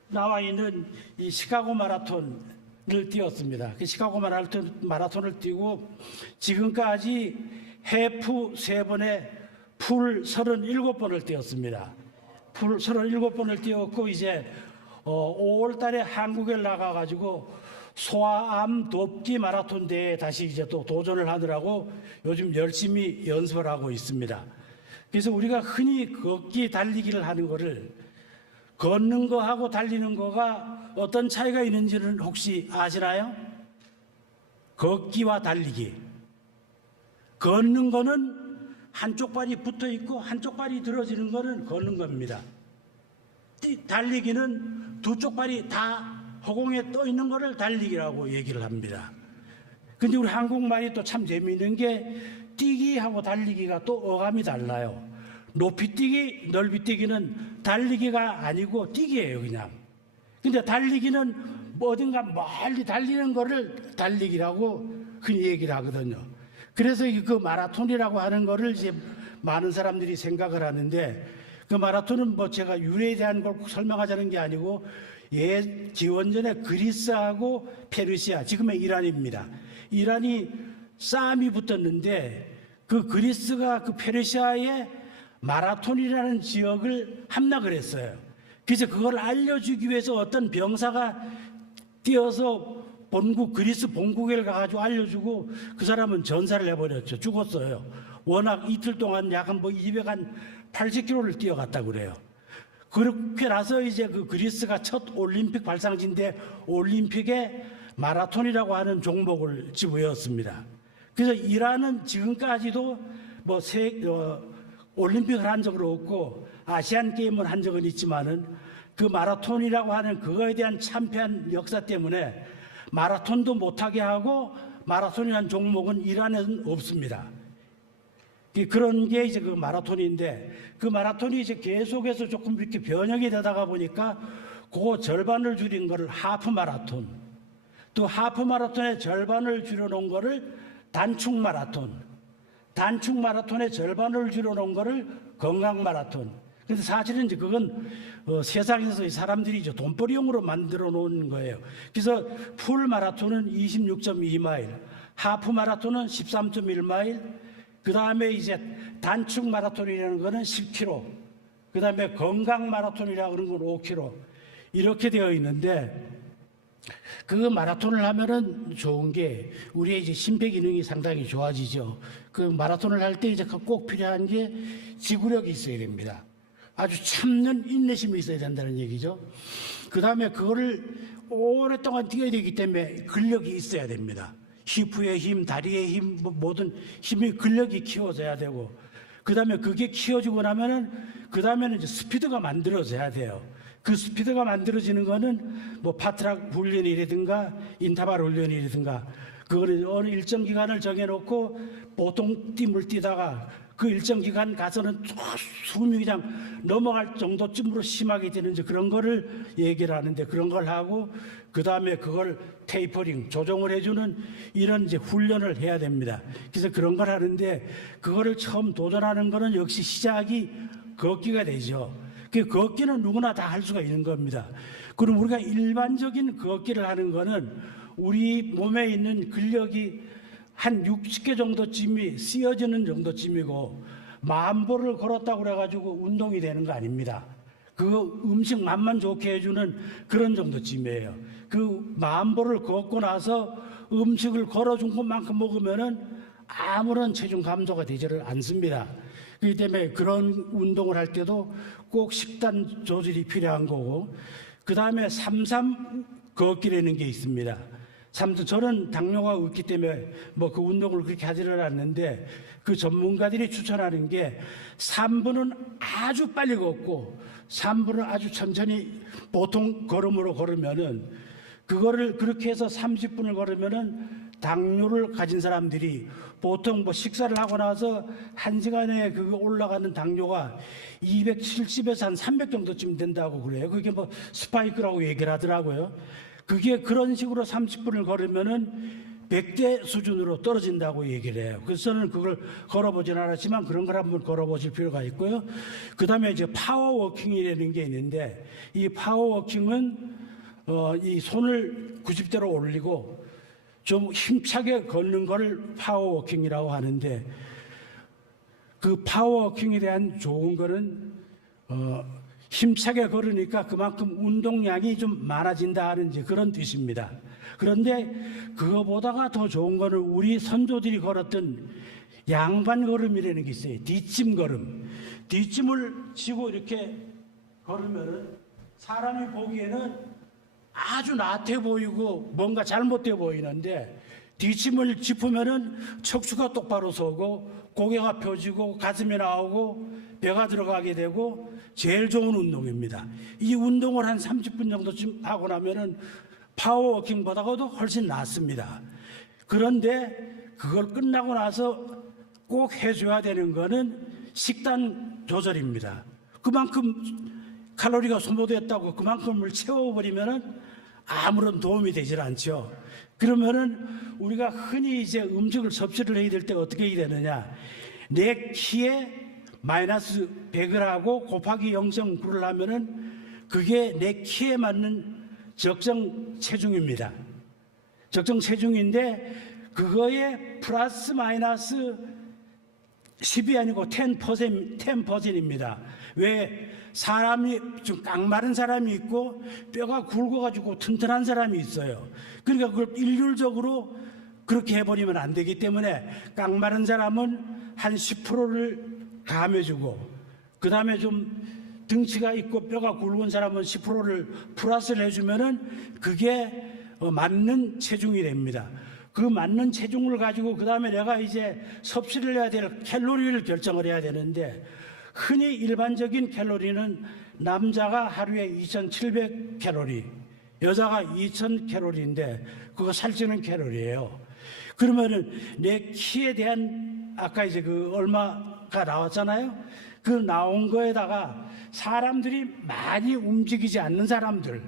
나와 있는 이 시카고 마라톤을 뛰었습니다. 그 시카고 마라톤을 뛰고 지금까지 해프 3번에 풀 37번을 뛰었습니다. 풀 37번을 뛰었고 이제 5월 달에 한국에 나가가지고 소아암 돕기 마라톤 대회에 다시 이제 또 도전을 하느라고 요즘 열심히 연습을 하고 있습니다. 그래서 우리가 흔히 걷기, 달리기를 하는 거를 걷는 거하고 달리는 거가 어떤 차이가 있는지는 혹시 아시나요? 걷기와 달리기. 걷는 거는 한쪽 발이 붙어 있고 한쪽 발이 들어지는 거는 걷는 겁니다. 달리기는 두 쪽 발이 다 허공에 떠 있는 거를 달리기라고 얘기를 합니다. 근데 우리 한국말이 또 참 재미있는 게 뛰기하고 달리기가 또 어감이 달라요. 높이 뛰기, 넓이 뛰기는 달리기가 아니고 뛰기예요, 그냥. 근데 달리기는 어딘가 멀리 달리는 거를 달리기라고 흔히 얘기를 하거든요. 그래서 그 마라톤이라고 하는 거를 이제 많은 사람들이 생각을 하는데 그 마라톤은 뭐 제가 유래에 대한 걸 설명하자는 게 아니고 기원전에 그리스하고 페르시아, 지금의 이란입니다. 이란이 싸움이 붙었는데 그 그리스가 그 페르시아의 마라톤이라는 지역을 함락을 했어요. 그래서 그걸 알려주기 위해서 어떤 병사가 뛰어서 그리스 본국에 가가지고 알려주고 그 사람은 전사를 해버렸죠. 죽었어요. 워낙 이틀 동안 약 한 280km를 뛰어갔다고 그래요. 그렇게 나서 이제 그 그리스가 첫 올림픽 발상지인데 올림픽에 마라톤이라고 하는 종목을 집어였습니다. 그래서 이란은 지금까지도 올림픽을 한 적은 없고 아시안 게임을 한 적은 있지만은 그 마라톤이라고 하는 그거에 대한 참패한 역사 때문에 마라톤도 못하게 하고 마라톤이라는 종목은 이란에는 없습니다. 그런 게 이제 그 마라톤인데 그 마라톤이 이제 계속해서 조금 이렇게 변형이 되다가 보니까 그 절반을 줄인 거를 하프 마라톤, 또 하프 마라톤의 절반을 줄여놓은 거를 단축 마라톤, 단축 마라톤의 절반을 줄여놓은 거를 건강 마라톤. 근데 사실은 이제 그건 세상에서 사람들이 이제 돈벌이용으로 만들어 놓은 거예요. 그래서 풀 마라톤은 26.2마일, 하프 마라톤은 13.1마일, 그 다음에 이제 단축 마라톤이라는 거는 10km, 그 다음에 건강 마라톤이라고 하는 건 5km, 이렇게 되어 있는데 그 마라톤을 하면은 좋은 게 우리의 이제 심폐 기능이 상당히 좋아지죠. 그 마라톤을 할 때 이제 꼭 필요한 게 지구력이 있어야 됩니다. 아주 참는 인내심이 있어야 된다는 얘기죠. 그 다음에 그거를 오랫동안 뛰어야 되기 때문에 근력이 있어야 됩니다. 히프의 힘, 다리의 힘, 모든 힘이 근력이 키워져야 되고, 그 다음에 그게 키워지고 나면은, 그 다음에는 이제 스피드가 만들어져야 돼요. 그 스피드가 만들어지는 거는 파트락 훈련이라든가 인터벌 훈련이라든가, 그거를 어느 일정 기간을 정해놓고 보통 띠을 뛰다가 그 일정 기간 가서는 숨이 그냥 넘어갈 정도쯤으로 심하게 되는 이제 그런 거를 얘기를 하는데, 그런 걸 하고 그 다음에 그걸 테이퍼링 조정을 해주는 이런 이제 훈련을 해야 됩니다. 그래서 그런 걸 하는데, 그거를 처음 도전하는 거는 역시 시작이 걷기가 되죠. 그 걷기는 누구나 다 할 수가 있는 겁니다. 그럼 우리가 일반적인 걷기를 하는 거는 우리 몸에 있는 근력이 한 60개 정도쯤이 쓰여지는 정도쯤이고, 10,000보를 걸었다고 그래가지고 운동이 되는 거 아닙니다. 그 음식 맛만 좋게 해주는 그런 정도쯤이에요. 그 10,000보를 걷고 나서 음식을 걸어준 것만큼 먹으면은 아무런 체중 감소가 되지를 않습니다. 그렇기 때문에 그런 운동을 할 때도 꼭 식단 조절이 필요한 거고, 그 다음에 3-3 걷기라는 게 있습니다. 저는 당뇨가 없기 때문에 뭐 그 운동을 그렇게 하지를 않는데, 그 전문가들이 추천하는 게 3분은 아주 빨리 걷고 3분은 아주 천천히 보통 걸음으로 걸으면은, 그거를 그렇게 해서 30분을 걸으면은 당뇨를 가진 사람들이 보통 뭐 식사를 하고 나서 1시간에 그거 올라가는 당뇨가 270에서 한 300 정도쯤 된다고 그래요. 그게 뭐 스파이크라고 얘기를 하더라고요. 그게 그런 식으로 30분을 걸으면은 100대 수준으로 떨어진다고 얘기를 해요. 그래서 저는 그걸 걸어보진 않았지만 그런 걸 한번 걸어보실 필요가 있고요. 그 다음에 이제 파워워킹이라는 게 있는데, 이 파워워킹은 이 손을 90도로 올리고 좀 힘차게 걷는 걸 파워워킹이라고 하는데, 그 파워워킹에 대한 좋은 거는 힘차게 걸으니까 그만큼 운동량이 좀 많아진다 하는 이제 그런 뜻입니다. 그런데 그거보다가 더 좋은 거는 우리 선조들이 걸었던 양반 걸음이라는 게 있어요. 뒷짐 걸음. 뒷짐을 지고 이렇게 걸으면은 사람이 보기에는 아주 나태 보이고 뭔가 잘못돼 보이는데, 뒷짐을 짚으면은 척추가 똑바로 서고 고개가 펴지고 가슴이 나오고 배가 들어가게 되고 제일 좋은 운동입니다. 이 운동을 한 30분 정도쯤 하고 나면은 파워워킹보다도 훨씬 낫습니다. 그런데 그걸 끝나고 나서 꼭 해줘야 되는 거는 식단 조절입니다. 그만큼 칼로리가 소모됐다고 그만큼을 채워버리면은 아무런 도움이 되질 않죠. 그러면은 우리가 흔히 이제 음식을 섭취를 해야 될 때 어떻게 해야 되느냐? 내 키에 마이너스 100을 하고 곱하기 0.9를 하면은 그게 내 키에 맞는 적정 체중입니다. 적정 체중인데, 그거에 플러스 마이너스 10이 아니고 10%입니다. 왜? 사람이 좀 깡마른 사람이 있고 뼈가 굵어가지고 튼튼한 사람이 있어요. 그러니까 그걸 일률적으로 그렇게 해버리면 안 되기 때문에, 깡마른 사람은 한 10%를 감해주고, 그 다음에 좀 등치가 있고 뼈가 굵은 사람은 10%를 플러스를 해주면은 그게 맞는 체중이 됩니다. 그 맞는 체중을 가지고 그 다음에 내가 이제 섭취를 해야 될 칼로리를 결정을 해야 되는데, 흔히 일반적인 칼로리는 남자가 하루에 2,700칼로리, 여자가 2,000칼로리인데 그거 살찌는 칼로리예요. 그러면은 내 키에 대한 아까 이제 그 얼마가 나왔잖아요. 그 나온 거에다가 사람들이 많이 움직이지 않는 사람들,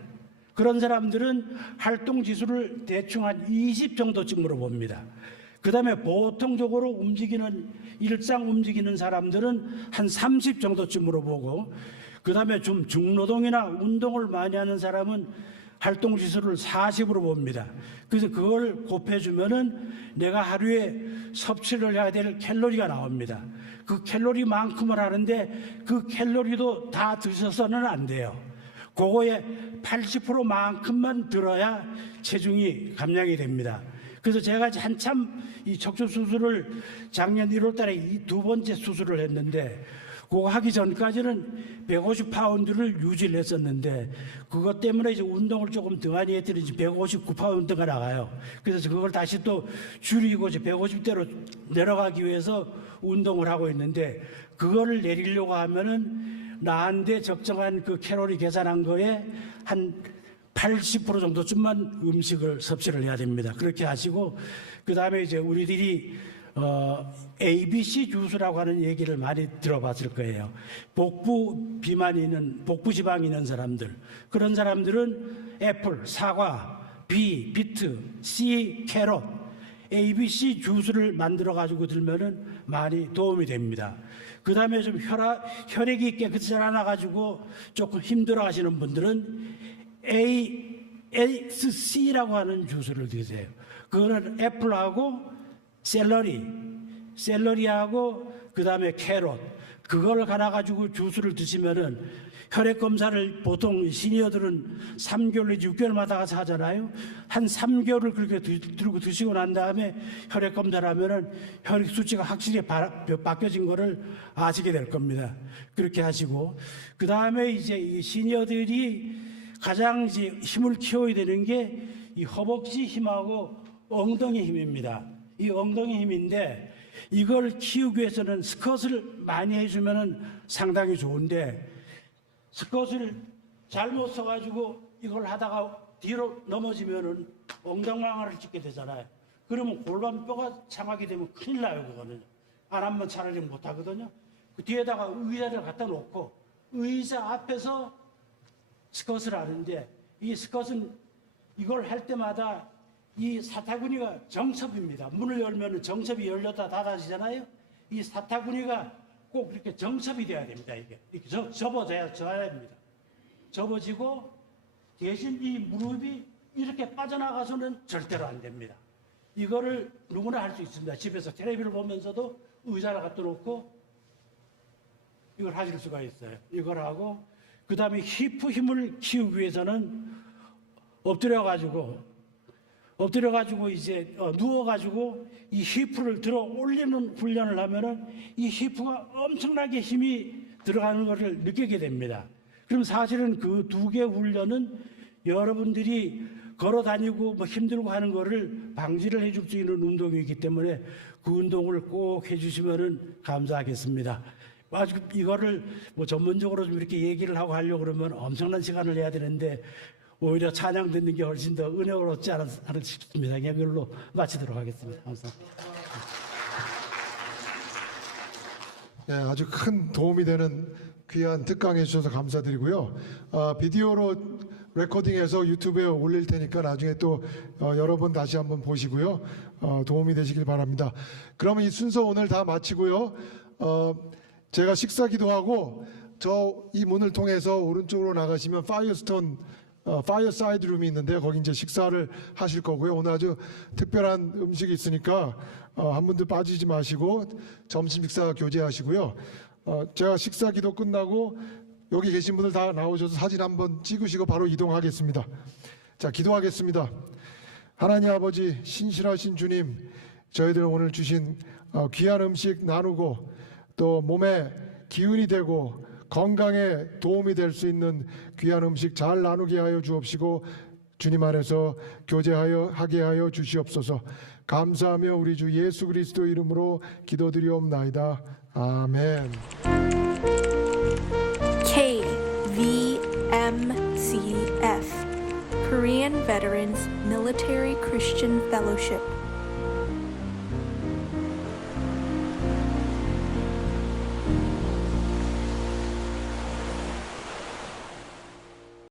그런 사람들은 활동 지수를 대충 한 20 정도쯤으로 봅니다. 그 다음에 보통적으로 일상 움직이는 사람들은 한 30 정도쯤으로 보고, 그 다음에 좀 중노동이나 운동을 많이 하는 사람은 활동 지수를 40으로 봅니다. 그래서 그걸 곱해주면은 내가 하루에 섭취를 해야 될 칼로리가 나옵니다. 그 칼로리만큼을 하는데, 그 칼로리도 다 드셔서는 안 돼요. 그거에 80%만큼만 들어야 체중이 감량이 됩니다. 그래서 제가 한참 이 척추 수술을 작년 1월 달에 이 2번째 수술을 했는데, 그거 하기 전까지는 150파운드를 유지를 했었는데, 그것 때문에 이제 운동을 조금 더 많이 했더니 159파운드가 나가요. 그래서 그걸 다시 또 줄이고 이제 150대로 내려가기 위해서 운동을 하고 있는데, 그거를 내리려고 하면은 나한테 적정한 그 칼로리 계산한 거에 한 80% 정도쯤만 음식을 섭취를 해야 됩니다. 그렇게 하시고, 그 다음에 이제 우리들이 ABC 주스라고 하는 얘기를 많이 들어봤을 거예요. 복부 지방이 있는 사람들, 그런 사람들은 애플, 사과, B, 비트, C, 캐럿, ABC 주스를 만들어 가지고 들면은 많이 도움이 됩니다. 그 다음에 좀 혈액이 깨끗하지 않아 가지고 조금 힘들어 하시는 분들은 ASC라고 하는 주스를 드세요. 그거는 애플하고 샐러리하고 그 다음에 캐럿, 그걸 갈아 가지고 주스를 드시면은 혈액 검사를 보통 시니어들은 3개월 내지 6개월마다 가서 하잖아요. 한 3개월을 그렇게 들고 드시고 난 다음에 혈액 검사를 하면은 혈액 수치가 확실히 바뀌어진 거를 아시게 될 겁니다. 그렇게 하시고, 그 다음에 이제 이 시니어들이 가장 이제 힘을 키워야 되는 게 이 허벅지 힘하고 엉덩이 힘입니다. 이 엉덩이 힘인데 이걸 키우기 위해서는 스쿼트를 많이 해주면은 상당히 좋은데, 스쿼트를 잘못 써가지고 이걸 하다가 뒤로 넘어지면은 엉덩방아를 찢게 되잖아요. 그러면 골반뼈가 상하게 되면 큰일 나요. 그거는 안 하면 차라리 못 하거든요. 그 뒤에다가 의자를 갖다 놓고 의자 앞에서 스쿼트를 하는데, 이 스쿼트는 이걸 할 때마다 이 사타구니가 정첩입니다. 문을 열면 정첩이 열렸다 닫아지잖아요. 이 사타구니가 꼭 이렇게 정첩이 돼야 됩니다. 이게 이렇게 접어져야 됩니다. 접어지고 대신 이 무릎이 이렇게 빠져나가서는 절대로 안 됩니다. 이거를 누구나 할 수 있습니다. 집에서 텔레비를 보면서도 의자를 갖다 놓고 이걸 하실 수가 있어요. 이걸 하고, 그 다음에 히프 힘을 키우기 위해서는 엎드려가지고 이제 누워가지고 이 히프를 들어 올리는 훈련을 하면은 이 히프가 엄청나게 힘이 들어가는 것을 느끼게 됩니다. 그럼 사실은 그 두 개 훈련은 여러분들이 걸어 다니고 뭐 힘들고 하는 거를 방지를 해줄 수 있는 운동이기 때문에 그 운동을 꼭 해주시면은 감사하겠습니다. 아주 이거를 뭐 전문적으로 좀 이렇게 얘기를 하고 하려고 그러면 엄청난 시간을 내야 되는데 오히려 찬양 듣는 게 훨씬 더 은혜를 얻지 않을까 싶습니다. 그냥 이걸로 마치도록 하겠습니다. 감사합니다. 네, 아주 큰 도움이 되는 귀한 특강해 주셔서 감사드리고요. 비디오로 레코딩해서 유튜브에 올릴 테니까 나중에 또 여러 번 다시 한번 보시고요. 도움이 되시길 바랍니다. 그러면 이 순서 오늘 다 마치고요. 제가 식사 기도하고 이 문을 통해서 오른쪽으로 나가시면 파이어사이드 룸이 있는데요. 거기 이제 식사를 하실 거고요. 오늘 아주 특별한 음식이 있으니까 한 분도 빠지지 마시고 점심 식사 교제하시고요. 제가 식사 기도 끝나고 여기 계신 분들 다 나오셔서 사진 한번 찍으시고 바로 이동하겠습니다. 자, 기도하겠습니다. 하나님 아버지, 신실하신 주님, 저희들 오늘 주신 귀한 음식 나누고 또 몸에 기운이 되고 건강에 도움이 될 수 있는 귀한 음식 잘 나누게 하여 주옵시고 주님 안에서 교제하게 하여 주시옵소서. 감사하며 우리 주 예수 그리스도 이름으로 기도드리옵나이다. 아멘. KVMCF, Korean Veterans Military Christian Fellowship.